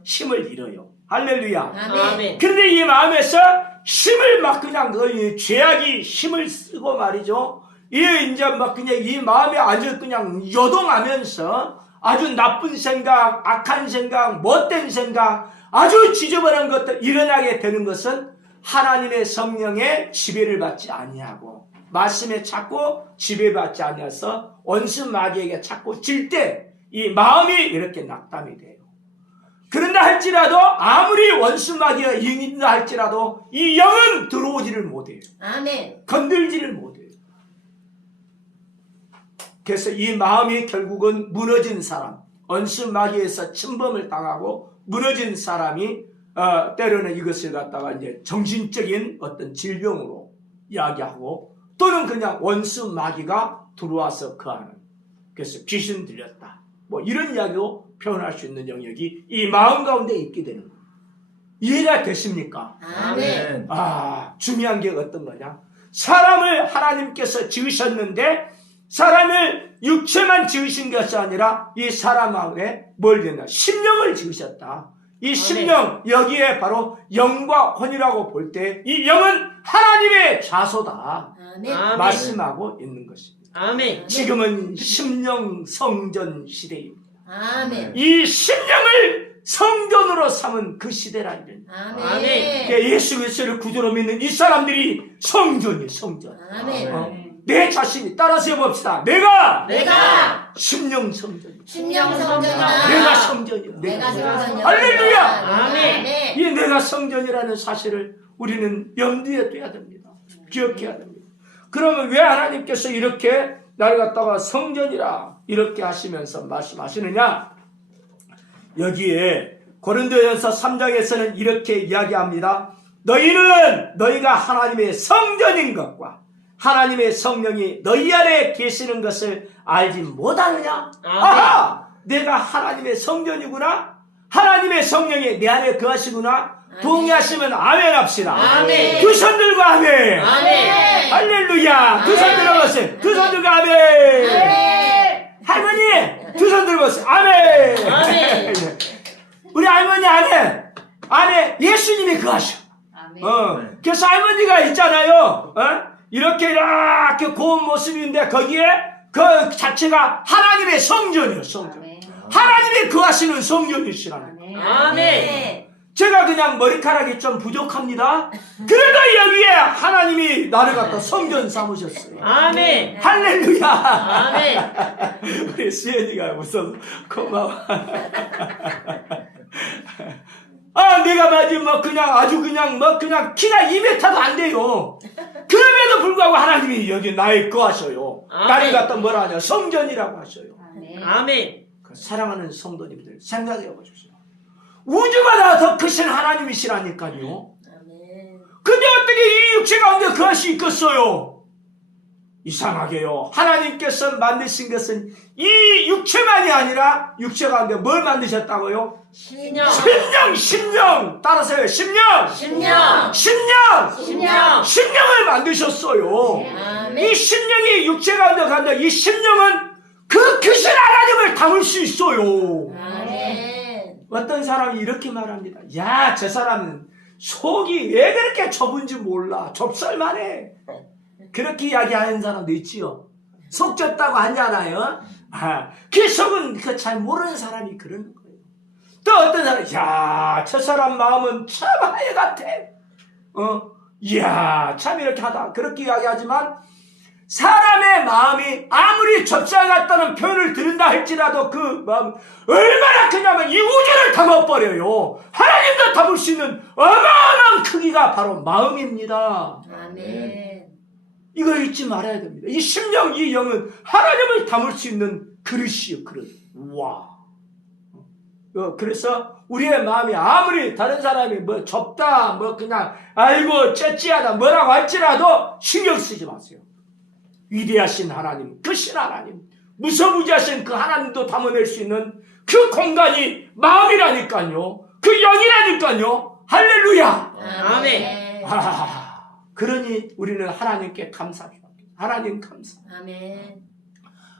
힘을 잃어요. 할렐루야. 아멘. 그런데 이 마음에서 힘을 막 그냥 죄악이 힘을 쓰고 말이죠. 이제 막 그냥 이 마음이 아주 그냥 요동하면서 아주 나쁜 생각, 악한 생각, 못된 생각, 아주 지저분한 것들 일어나게 되는 것은 하나님의 성령의 지배를 받지 아니하고 말씀에 자꾸 지배받지 아니해서 원수 마귀에게 자꾸 질 때 이 마음이 이렇게 낙담이 돼요. 그런다 할지라도 아무리 원수 마귀가 이긴다 할지라도 이 영은 들어오지를 못해요. 아멘. 건들지를 못해요. 그래서 이 마음이 결국은 무너진 사람, 원수 마귀에서 침범을 당하고 무너진 사람이 때로는 이것을 갖다가 이제 정신적인 어떤 질병으로 이야기하고 또는 그냥 원수 마귀가 들어와서 거하는, 그래서 귀신 들렸다, 뭐 이런 이야기로 표현할 수 있는 영역이 이 마음 가운데 있게 되는 거예요. 이해가 되십니까? 아멘. 중요한 게 어떤 거냐? 사람을 하나님께서 지으셨는데 사람을 육체만 지으신 것이 아니라 이 사람 마음에 뭘 했나? 심령을 지으셨다. 이 심령, 여기에 바로 영과 혼이라고 볼 때 이 영은 하나님의 자소다. 아멘. 아멘. 말씀하고 있는 것입니다. 아멘. 지금은 심령 성전 시대입니다. 아멘. 이 심령을 성전으로 삼은 그 시대라 이런. 아멘. 예수 그리스도를 구주로 믿는 이 사람들이 성전이에요, 성전. 아멘. 내 자신이 따라서 해봅시다. 내가 심령 성전이다. 심령 성전이다. 내가 성전이다. 내가 성전이다. 할렐루야! 아멘. 이 내가 성전이라는 사실을 우리는 염두에 둬야 됩니다. 기억해야 됩니다. 그러면 왜 하나님께서 이렇게 나를 갖다가 성전이라 이렇게 하시면서 말씀하시느냐? 여기에 고린도전서 3장에서는 이렇게 이야기합니다. 너희가 하나님의 성전인 것과 하나님의 성령이 너희 안에 계시는 것을 알지 못하느냐? 아하! 내가 하나님의 성전이구나. 하나님의 성령이 내 안에 거하시구나. 동의하시면 아멘 합시다. 아멘. 두 손 들고 아멘. 아멘. 할렐루야. 두 손 들고 보세요. 두 손 들고 아멘. 아멘. 할머니 두 손 들고 보세요. 아멘. 아멘. 우리 할머니 안에 예수님이 거하셔. 아멘. 그래서 할머니가 있잖아요. 이렇게 고운 모습인데 거기에 그 자체가 하나님의 성전이에요. 성전. 아멘. 하나님이 거하시는 성전이시라는. 아멘. 제가 그냥 머리카락이 좀 부족합니다. 그래도 여기에 하나님이 나를 갖다 성전 삼으셨어요. 아멘. 할렐루야. 아멘. 우리 수연이가 웃어서 고마워. 내가 말이지 그냥 키가 2m도 안 돼요. 그럼에도 불구하고 하나님이 여기 나에 거하셔요. 나를 갖다 뭐라 하냐? 성전이라고 하셔요. 아멘. 사랑하는 성도님들 생각해 보십시오. 우주마다 더 크신 하나님이시라니까요. 근데 어떻게 이 육체 가운데 거할 수 있겠어요? 이상하게요. 하나님께서 만드신 것은 이 육체만이 아니라 육체 가운데 뭘 만드셨다고요? 심령. 따라서요. 심령을 만드셨어요. 이 심령이 육체 가운데 간다. 이 심령은 그 크신 하나님을 담을 수 있어요. 어떤 사람이 이렇게 말합니다. 야, 저 사람은 속이 왜 그렇게 좁은지 몰라. 좁쌀만해. 그렇게 이야기하는 사람도 있지요. 속 좁다고 하잖아요. 그 속은 잘 모르는 사람이 그러는 거예요. 또 어떤 사람, 야, 저 사람 마음은 참 하얘 같아. 이야, 참 이렇게 하다. 그렇게 이야기하지만, 사람의 마음이 아무리 적장 같다는 표현을 들은다 할지라도 그 마음, 얼마나 크냐면 이 우주를 담아버려요. 하나님도 담을 수 있는 어마어마한 크기가 바로 마음입니다. 아멘. 이걸 잊지 말아야 됩니다. 이 심령, 이 영은 하나님을 담을 수 있는 그릇이요, 그릇. 와. 그래서 우리의 마음이 아무리 다른 사람이 뭐 좁다, 뭐 그냥 아이고 째찌하다 뭐라고 할지라도 신경 쓰지 마세요. 위대하신 하나님, 크신 하나님, 무서무지하신 그 하나님도 담아낼 수 있는 그 공간이 마음이라니까요. 그 영이라니까요. 할렐루야. 아멘. 그러니 우리는 하나님께 감사합니다. 하나님 감사. 아멘.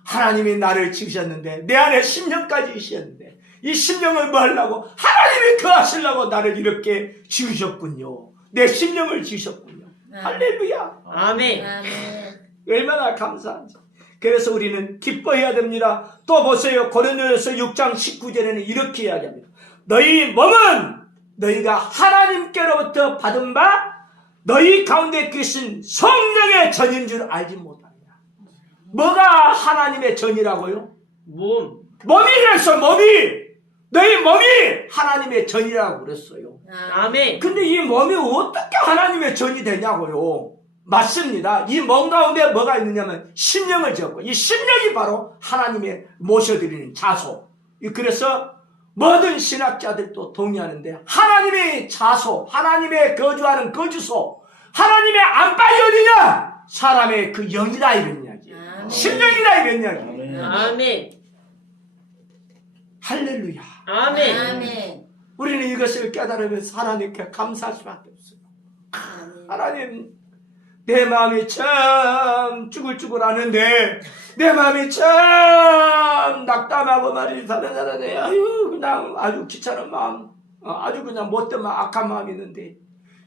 하나님이 나를 지으셨는데 내 안에 심령까지 주셨는데 이 심령을 뭐 하려고? 하나님이 그 하시려고 나를 이렇게 지으셨군요. 내 심령을 지으셨군요. 할렐루야. 아멘. 아멘. 얼마나 감사한지. 그래서 우리는 기뻐해야 됩니다. 또 보세요. 고린도전서 6장 19절에는 이렇게 이야기합니다. 너희 몸은 너희가 하나님께로부터 받은 바 너희 가운데 계신 성령의 전인 줄 알지 못하느냐. 뭐가 하나님의 전이라고요? 몸. 몸이 그랬어. 몸이. 너희 몸이 하나님의 전이라고 그랬어요. 아멘. 근데 이 몸이 어떻게 하나님의 전이 되냐고요. 맞습니다. 이 몸 가운데 뭐가 있느냐면 심령을 지었고 이 심령이 바로 하나님의 모셔드리는 자소. 그래서 모든 신학자들도 동의하는데 하나님의 자소, 하나님의 거주하는 거주소, 하나님의 안방이 어디냐? 사람의 그 영이다 이런 이야기예요. 심령이다 이런 이야기예요. 아멘. 할렐루야. 아멘. 아멘. 우리는 이것을 깨달으면서 하나님께 감사할 수밖에 없어요. 하나님, 내 마음이 참 쭈글쭈글하는데 내 마음이 참 낙담하고 말이지 다른 사람이 아유 그냥 아주 귀찮은 마음, 아주 그냥 못된 마음, 악한 마음이 있는데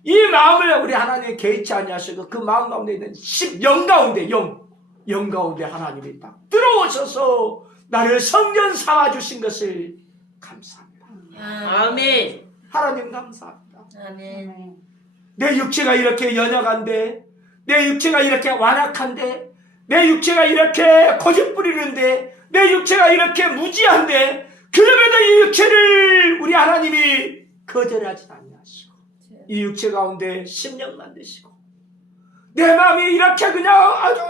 이 마음을 우리 하나님 개의치 아니하시고 그 마음 가운데 있는 영 가운데 영 가운데 하나님이 딱 들어오셔서 나를 성전 삼아 주신 것을 감사합니다. 아멘. 하나님 감사합니다. 아멘. 내 육체가 이렇게 연약한데, 내 육체가 이렇게 완악한데, 내 육체가 이렇게 고집부리는데, 내 육체가 이렇게 무지한데, 그럼에도 이 육체를 우리 하나님이 거절하지 아니하시고, 이 육체 가운데 심령 만드시고, 내 마음이 이렇게 그냥 아주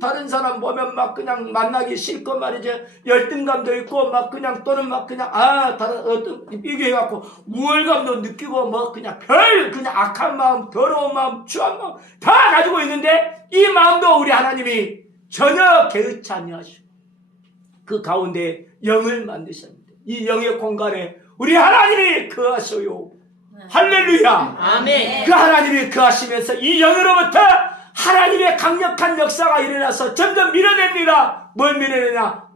다른 사람 보면 막 그냥 만나기 싫고 말이죠. 열등감도 있고 막 그냥 또는 막 그냥 다른 어떤 비교해갖고 우월감도 느끼고 뭐 그냥 그냥 악한 마음, 더러운 마음, 추한 마음 다 가지고 있는데 이 마음도 우리 하나님이 전혀 개의치 아니하시고 그 가운데 영을 만드셨는데 이 영의 공간에 우리 하나님이 거하셔요. 할렐루야. 아멘. 그 하나님이 거하시면서 이 영으로부터 하나님의 강력한 역사가 일어나서 점점 밀어냅니다. 뭘 밀어내냐?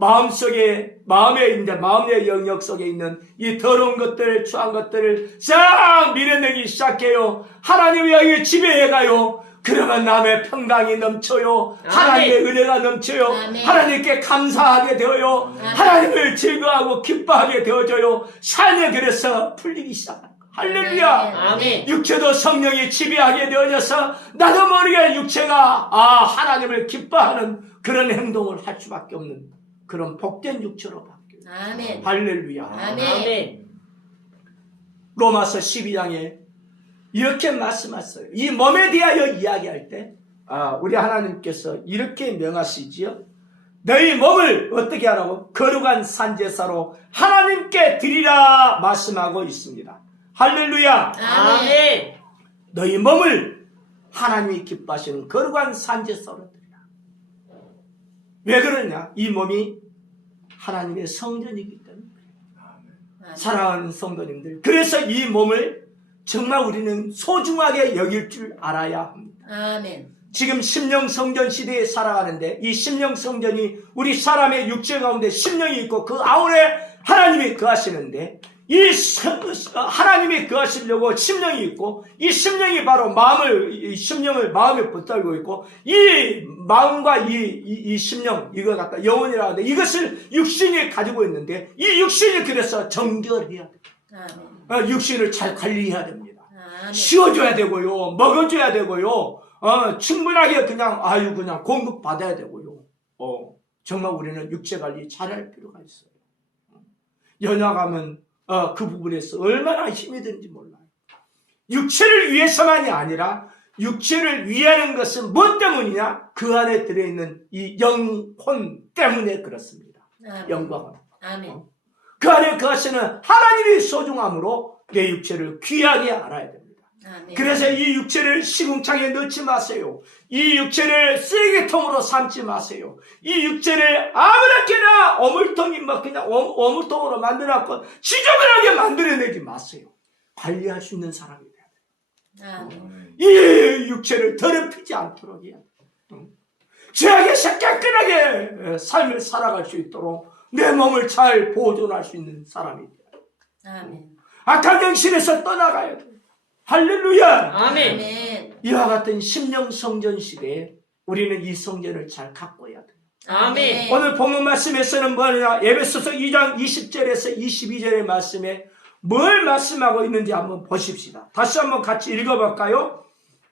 마음의 영역 속에 있는 이 더러운 것들, 추한 것들을 싹 밀어내기 시작해요. 하나님의 영이 지배해가요. 그러면 남의 평강이 넘쳐요. 하나님의 은혜가 넘쳐요. 아멘. 하나님께 감사하게 되어요. 아멘. 하나님을 즐거워하고 기뻐하게 되어져요. 삶이 그래서 풀리기 시작합니다. 할렐루야. 아멘. 육체도 성령이 지배하게 되어져서 나도 모르게 육체가 하나님을 기뻐하는 그런 행동을 할 수밖에 없는 그런 복된 육체로 바뀌어요. 아멘. 할렐루야. 아멘. 로마서 12장에 이렇게 말씀하셨어요. 이 몸에 대하여 이야기할 때 우리 하나님께서 이렇게 명하시지요. 너희 몸을 어떻게 하라고? 거룩한 산제사로 하나님께 드리라 말씀하고 있습니다. 할렐루야. 아멘. 너희 몸을 하나님이 기뻐하시는 거룩한 산제사로 드리라. 왜 그러냐? 이 몸이 하나님의 성전이기 때문에. 사랑하는 성도님들, 그래서 이 몸을 정말 우리는 소중하게 여길 줄 알아야 합니다. 아멘. 지금 심령 성전 시대에 살아가는데 이 심령 성전이 우리 사람의 육체 가운데 심령이 있고 그 아우에 하나님이 거하시는데 이 하나님이 거하시려고 심령이 있고 이 심령이 바로 심령을 마음에 붙들고 있고 이 마음과 이 심령 이거 갖다 영혼이라고 하는데 이것을 육신이 가지고 있는데 이 육신이 그래서 정결해야 됩니다. 아멘. 육신을 잘 관리해야 됩니다. 아멘. 씌워줘야 되고요. 먹어줘야 되고요. 충분하게 그냥 공급받아야 되고요. 정말 우리는 육체 관리 잘할 필요가 있어요. 연약하면 그 부분에서 얼마나 힘이 드는지 몰라요. 육체를 위해서만이 아니라 육체를 위하는 것은 뭐 때문이냐? 그 안에 들어있는 이 영혼 때문에 그렇습니다. 아멘. 영과 혼. 아멘. 그 안에 그것은 하나님의 소중함으로 내 육체를 귀하게 알아야 됩니다. 아멘. 그래서 이 육체를 시궁창에 넣지 마세요. 이 육체를 쓰레기통으로 삼지 마세요. 이 육체를 아무렇게나 어물통이 그냥 어물통으로 만들어놨고 지저분하게 만들어내지 마세요. 관리할 수 있는 사람이 돼야 돼요. 아멘. 이 육체를 더럽히지 않도록 해야 돼요. 죄악에서 깨끗하게 삶을 살아갈 수 있도록 내 몸을 잘 보존할 수 있는 사람이 돼요. 아멘. 악한 정신에서 떠나가야 돼요. 할렐루야. 아멘. 아멘. 이와 같은 심령 성전 시대에 우리는 이 성전을 잘 가꿔야 돼요. 아멘. 오늘 본문 말씀에서는 뭐냐? 에베소서 2장 20절에서 22절의 말씀에 뭘 말씀하고 있는지 한번 보십시다. 다시 한번 같이 읽어볼까요?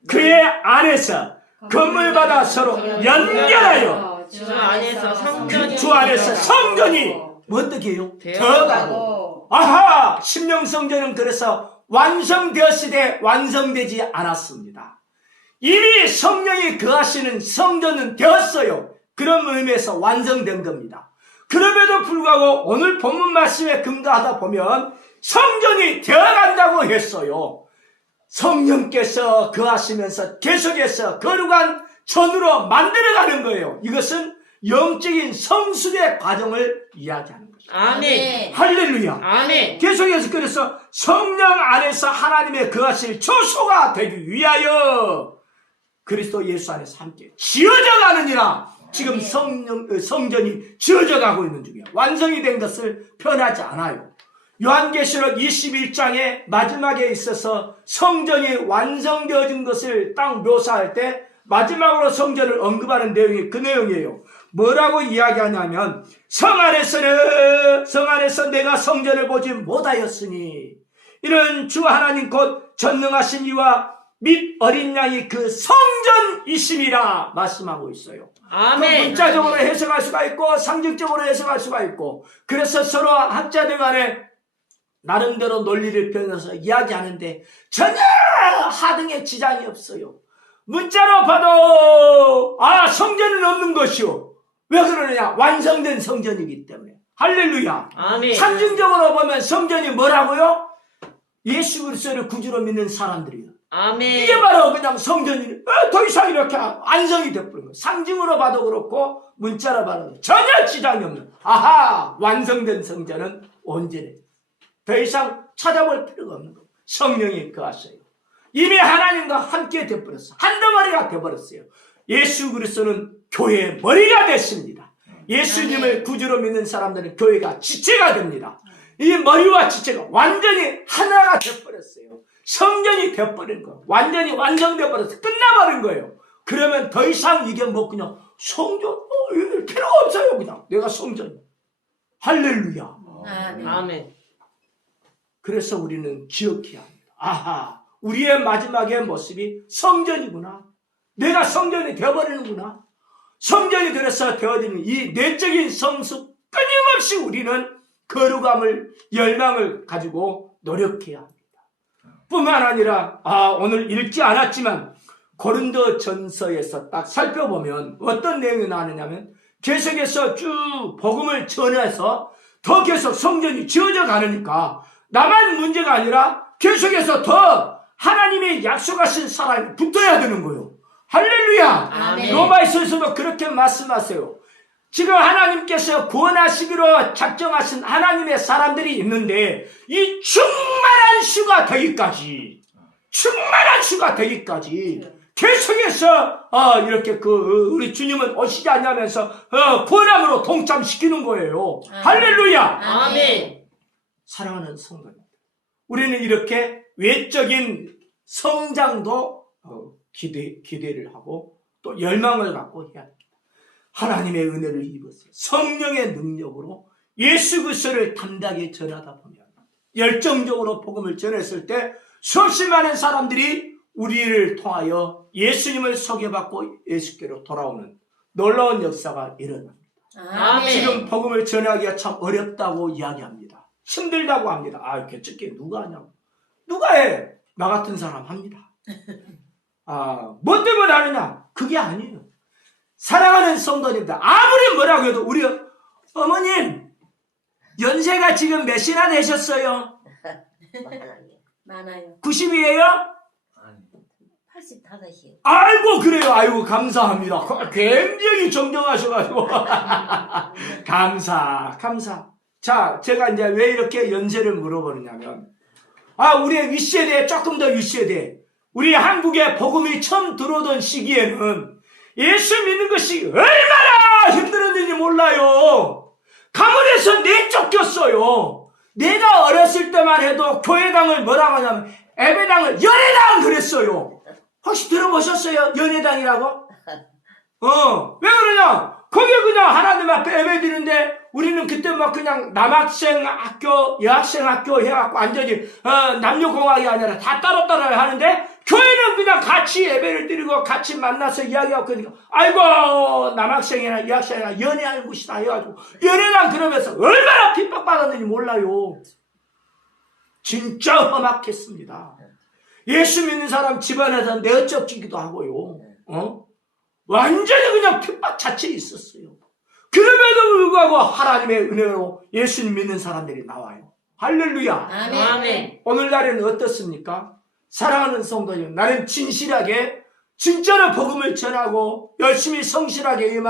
그의 안에서 건물마다 서로 연결하여 주 안에서 성전이 주 안에서 성전이 뭐 어떻게 해요? 되어가고. 아하! 심령 성전은 그래서 완성되었으되 완성되지 않았습니다. 이미 성령이 거하시는 성전은 되었어요. 그런 의미에서 완성된 겁니다. 그럼에도 불구하고 오늘 본문 말씀에 근거하다 보면 성전이 되어간다고 했어요. 성령께서 거하시면서 계속해서 거룩한 전으로 만들어가는 거예요. 이것은 영적인 성숙의 과정을 이야기하는 거죠. 아멘. 할렐루야. 아멘. 계속해서 그래서 성령 안에서 하나님의 거하실 초소가 되기 위하여 그리스도 예수 안에서 함께 지어져 가느니라. 지금 성전이 지어져 가고 있는 중이에요. 완성이 된 것을 표현하지 않아요. 요한계시록 21장의 마지막에 있어서 성전이 완성되어진 것을 딱 묘사할 때 마지막으로 성전을 언급하는 내용이 그 내용이에요. 뭐라고 이야기하냐면 성 안에서 내가 성전을 보지 못하였으니 이는 주 하나님 곧 전능하신 이와 및 어린 양이 그 성전이심이라 말씀하고 있어요. 아멘. 문자적으로 해석할 수가 있고 상징적으로 해석할 수가 있고 그래서 서로 학자들 간에 나름대로 논리를 표현해서 이야기하는데 전혀 하등의 지장이 없어요. 문자로 봐도 성전은 없는 것이요. 왜 그러느냐? 완성된 성전이기 때문에. 할렐루야. 아멘. 상징적으로 보면 성전이 뭐라고요? 예수 그리스도를 구주로 믿는 사람들이요. 아멘. 이게 바로 그냥 성전이 더 이상 이렇게 완성이 되어버린 거예요. 상징으로 봐도 그렇고 문자로 봐도 전혀 지장이 없는 완성된 성전은 온전해. 더 이상 찾아볼 필요가 없는 거예요. 성령이 거하셔요. 이미 하나님과 함께 되어버렸어요. 한 덩어리가 되어버렸어요. 예수 그리스도는 교회의 머리가 됐습니다. 예수님을 구주로 믿는 사람들은 교회가 지체가 됩니다. 이 머리와 지체가 완전히 하나가 되어버렸어요. 성전이 되어버린 거예요. 완전히 완성되어 버려서 끝나버린 거예요. 그러면 더 이상 이게 그냥 성전 필요가 없어요. 그냥 내가 성전. 할렐루야. 아멘. 아멘. 그래서 우리는 기억해야 합니다. 우리의 마지막의 모습이 성전이구나. 내가 성전이 되어버리는구나. 성전이 그래서 되어지는 이 내적인 성숙 끊임없이 우리는 거룩함을 열망을 가지고 노력해야 합니다. 뿐만 아니라 오늘 읽지 않았지만 고린도 전서에서 딱 살펴보면 어떤 내용이 나오느냐면 계속해서 쭉 복음을 전해서 더 계속 성전이 지어져 가느니까 나만 문제가 아니라 계속해서 더 하나님이 약속하신 사람이 붙어야 되는 거예요. 할렐루야. 아멘. 로마서에서도 그렇게 말씀하세요. 지금 하나님께서 구원하시기로 작정하신 하나님의 사람들이 있는데 이 충만한 수가 되기까지 계속해서 이렇게 우리 주님은 오시지 않냐면서 구원함으로 동참시키는 거예요. 할렐루야. 아멘. 사랑하는 성도님, 우리는 이렇게 외적인 성장도 기대를 하고 또 열망을 갖고 해야 합니다. 하나님의 은혜를 입었어요. 성령의 능력으로 예수 그리스도를 담대하게 전하다 보면 열정적으로 복음을 전했을 때 수없이 많은 사람들이 우리를 통하여 예수님을 소개받고 예수께로 돌아오는 놀라운 역사가 일어납니다. 아멘. 지금 복음을 전하기가 참 어렵다고 이야기합니다. 힘들다고 합니다. 아, 개척게 누가 하냐고. 누가 해? 나 같은 사람 합니다. 뭐 때문에 하느냐? 그게 아니에요. 사랑하는 성도님들, 아무리 뭐라고 해도 우리 어머님 연세가 지금 몇이나 되셨어요? 많아요. 90이에요? 85이요. 아이고 그래요. 아이고 감사합니다. 굉장히 정정하셔가지고 감사. 자, 제가 이제 왜 이렇게 연세를 물어보느냐면 우리의 윗세대, 조금 더 윗세대, 우리 한국에 복음이 처음 들어오던 시기에는 예수 믿는 것이 얼마나 힘들었는지 몰라요. 가문에서 내쫓겼어요. 내가 어렸을 때만 해도 교회당을 뭐라고 하냐면 예배당을 연회당 그랬어요. 혹시 들어보셨어요? 연회당이라고? 왜 그러냐? 거기 그냥 하나님 앞에 예배 드리는데 우리는 그때 막 그냥 남학생 학교, 여학생 학교 해갖고 완전히 남녀공학이 아니라 다 따로따로 하는데 교회는 그냥 같이 예배를 드리고 같이 만나서 이야기하고 그러니까 아이고 남학생이나 여학생이나 연애할 곳이다 해가지고 연애랑 그러면서 얼마나 핍박받았는지 몰라요. 진짜 험악했습니다. 예수 믿는 사람 집안에서 내어쫓기기도 하고요. 완전히 그냥 핍박 자체에 있었어요. 그럼에도 불구하고 하나님의 은혜로 예수님 믿는 사람들이 나와요. 할렐루야. 아멘. 오늘날에는 어떻습니까? 사랑하는 성도님, 나는 진실하게 진짜로 복음을 전하고 열심히 성실하게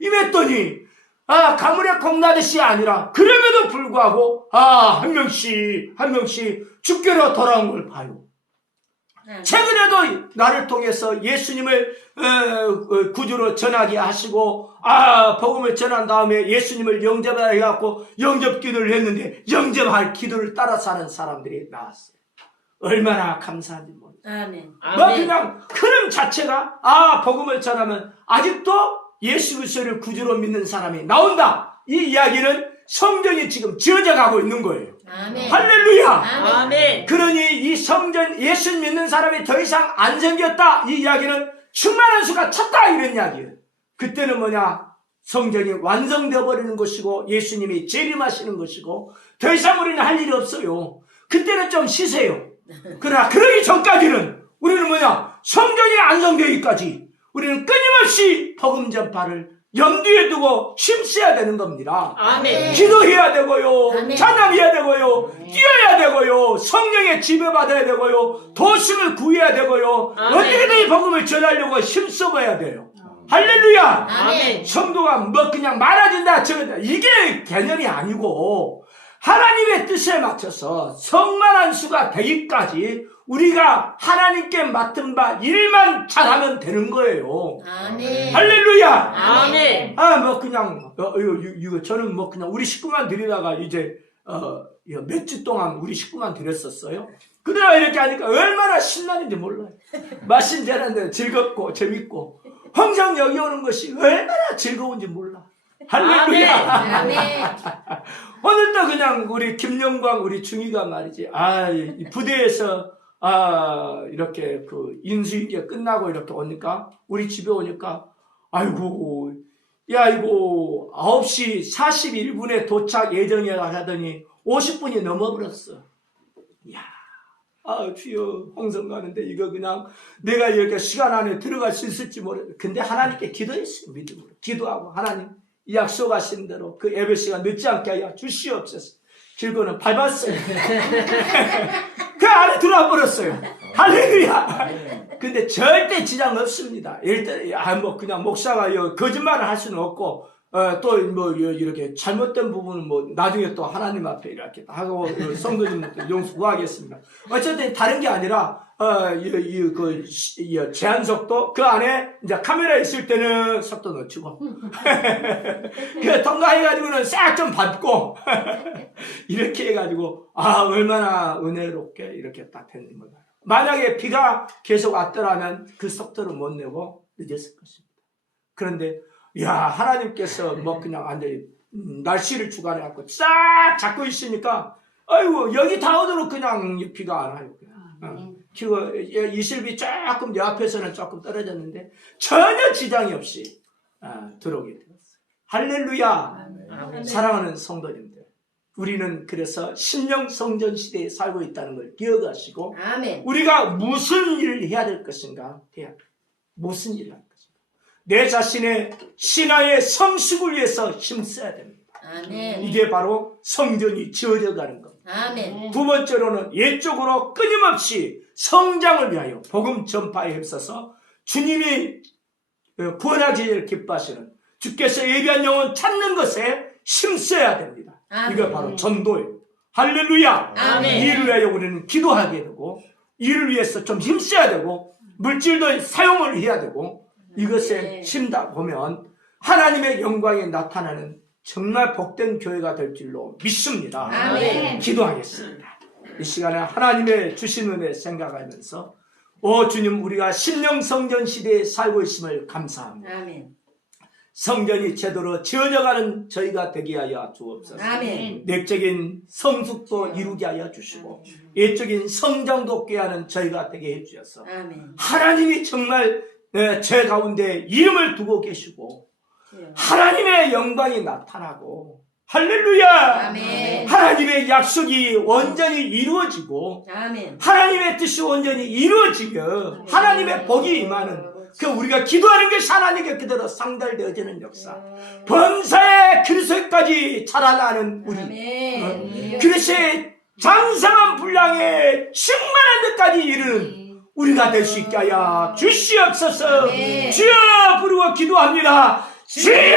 임했더니 가문의 콩나듯이 아니라 그럼에도 불구하고 한 명씩 주께로 돌아온 걸 봐요. 최근에도 나를 통해서 예수님을 구주로 전하게 하시고 복음을 전한 다음에 예수님을 영접하라 해갖고 영접 기도를 했는데 영접할 기도를 따라 사는 사람들이 나왔어요. 얼마나 감사한지 모르겠어요. 아멘. 그냥 흐름 자체가 복음을 전하면 아직도 예수 그리스도를 구주로 믿는 사람이 나온다. 이 이야기는 성전이 지금 지어져 가고 있는 거예요. 아멘. 할렐루야. 아멘. 그러니 이 성전 예수 믿는 사람이 더 이상 안 생겼다. 이 이야기는 충만한 수가 찼다. 이런 이야기예요. 그때는 뭐냐? 성전이 완성되어 버리는 것이고 예수님이 재림하시는 것이고 더 이상 우리는 할 일이 없어요. 그때는 좀 쉬세요. 그러나 그러기 전까지는 우리는 뭐냐? 성전이 완성되기까지 우리는 끊임없이 복음 전파를 염두에 두고 힘써야 되는 겁니다. 아멘. 기도해야 되고요. 아멘. 찬양해야 되고요. 뛰어야 되고요. 성령의 지배받아야 되고요. 도심을 구해야 되고요. 아멘. 어떻게든 이 복음을 전하려고 힘써봐야 돼요. 할렐루야. 아멘. 성도가 그냥 많아진다 적어진다 이게 개념이 아니고 하나님의 뜻에 맞춰서 성만한 수가 되기까지 우리가 하나님께 맡은 바 일만 잘하면 되는 거예요. 아멘. 할렐루야. 아멘. 그냥 이거 저는 그냥 우리 식구만 드리다가 이제 몇 주 동안 우리 식구만 드렸었어요. 그러나 이렇게 하니까 얼마나 신나는지 몰라요. 마신 자는데 즐겁고 재밌고 항상 여기 오는 것이 얼마나 즐거운지 몰라. 할렐루야. 아멘. 오늘도 그냥 우리 김영광 우리 중이가 말이지. 이 부대에서 이렇게 인수인계 끝나고 이렇게 오니까 우리 집에 오니까 아이고 이거 9시 41분에 도착 예정이라고 하더니 50분이 넘어버렸어. 주여 홍성 가는데 이거 그냥 내가 이렇게 시간 안에 들어갈 수 있을지 모르겠어. 근데 하나님께 기도했어요. 믿음으로 기도하고 하나님 이 약속하신 대로 그 예배 시간 늦지 않게 하여 주시옵소서. 길고는 밟았어요. 그 안에 들어와 버렸어요. 할렐루야. 근데 절대 지장 없습니다. 일단 그냥 목사가 거짓말을 할 수는 없고 또 이렇게 잘못된 부분은 나중에 또 하나님 앞에 이렇게 하고 성도님한테 용서 구하겠습니다. 어쨌든 다른 게 아니라 제한 속도 그 안에 이제 카메라 있을 때는 속도 늦추고 그 통과해가지고는 싹 좀 밟고 이렇게 해가지고 얼마나 은혜롭게 이렇게 딱 되는 거다. 만약에 비가 계속 왔더라면 그 속도를 못 내고 늦었을 것입니다. 그런데 하나님께서 그냥 완전히 날씨를 주관해갖고 싹 잡고 있으니까 아이고 여기 다 오도록 그냥 비가 안 와요. 이슬비 조금 내 앞에서는 조금 떨어졌는데 전혀 지장이 없이 들어오게 되었어요. 할렐루야. 아멘. 사랑하는 성도님들, 우리는 그래서 신령 성전 시대에 살고 있다는 걸 기억하시고 아멘. 우리가 무슨 일을 해야 될 것인가? 무슨 일을 할 것인가? 내 자신의 신앙의 성숙을 위해서 힘써야 됩니다. 아멘. 이게 바로 성전이 지어져 가는 겁니다. 아멘. 두 번째로는 예적으로 끊임없이 성장을 위하여 복음 전파에 힘써서 주님이 구원하기를 기뻐하시는 주께서 예비한 영혼 찾는 것에 힘써야 됩니다. 아멘. 이거 바로 전도예요. 할렐루야. 아멘. 이를 위하여 우리는 기도하게 되고 이를 위해서 좀 힘써야 되고 물질도 사용을 해야 되고 이것에 힘다 보면 하나님의 영광이 나타나는 정말 복된 교회가 될 줄로 믿습니다. 아멘. 기도하겠습니다. 이 시간에 하나님의 주신 은혜 생각하면서 주님, 우리가 신령 성전 시대에 살고 있음을 감사합니다. 아멘. 성전이 제대로 지어져가는 저희가 되게 하여 주옵소서. 아멘. 내적인 성숙도 이루게 하여 주시고 예적인 성장도 꾀하는 저희가 되게 해주셔서 아멘. 하나님이 정말 제 가운데 이름을 두고 계시고 하나님의 영광이 나타나고 할렐루야. 아멘. 하나님의 약속이 온전히 이루어지고 아멘. 하나님의 뜻이 온전히 이루어지며 하나님의 복이 임하는 그 우리가 기도하는 것이 하나님께 그대로 상달되어지는 역사, 범사의 그리스도까지 자라나는 우리, 아멘. 그리스도의 장성한 분량에 충만한 데까지 이르는 우리가 될 수 있게 하여 주시옵소서. 아멘. 주여 부르고 기도합니다. 주여!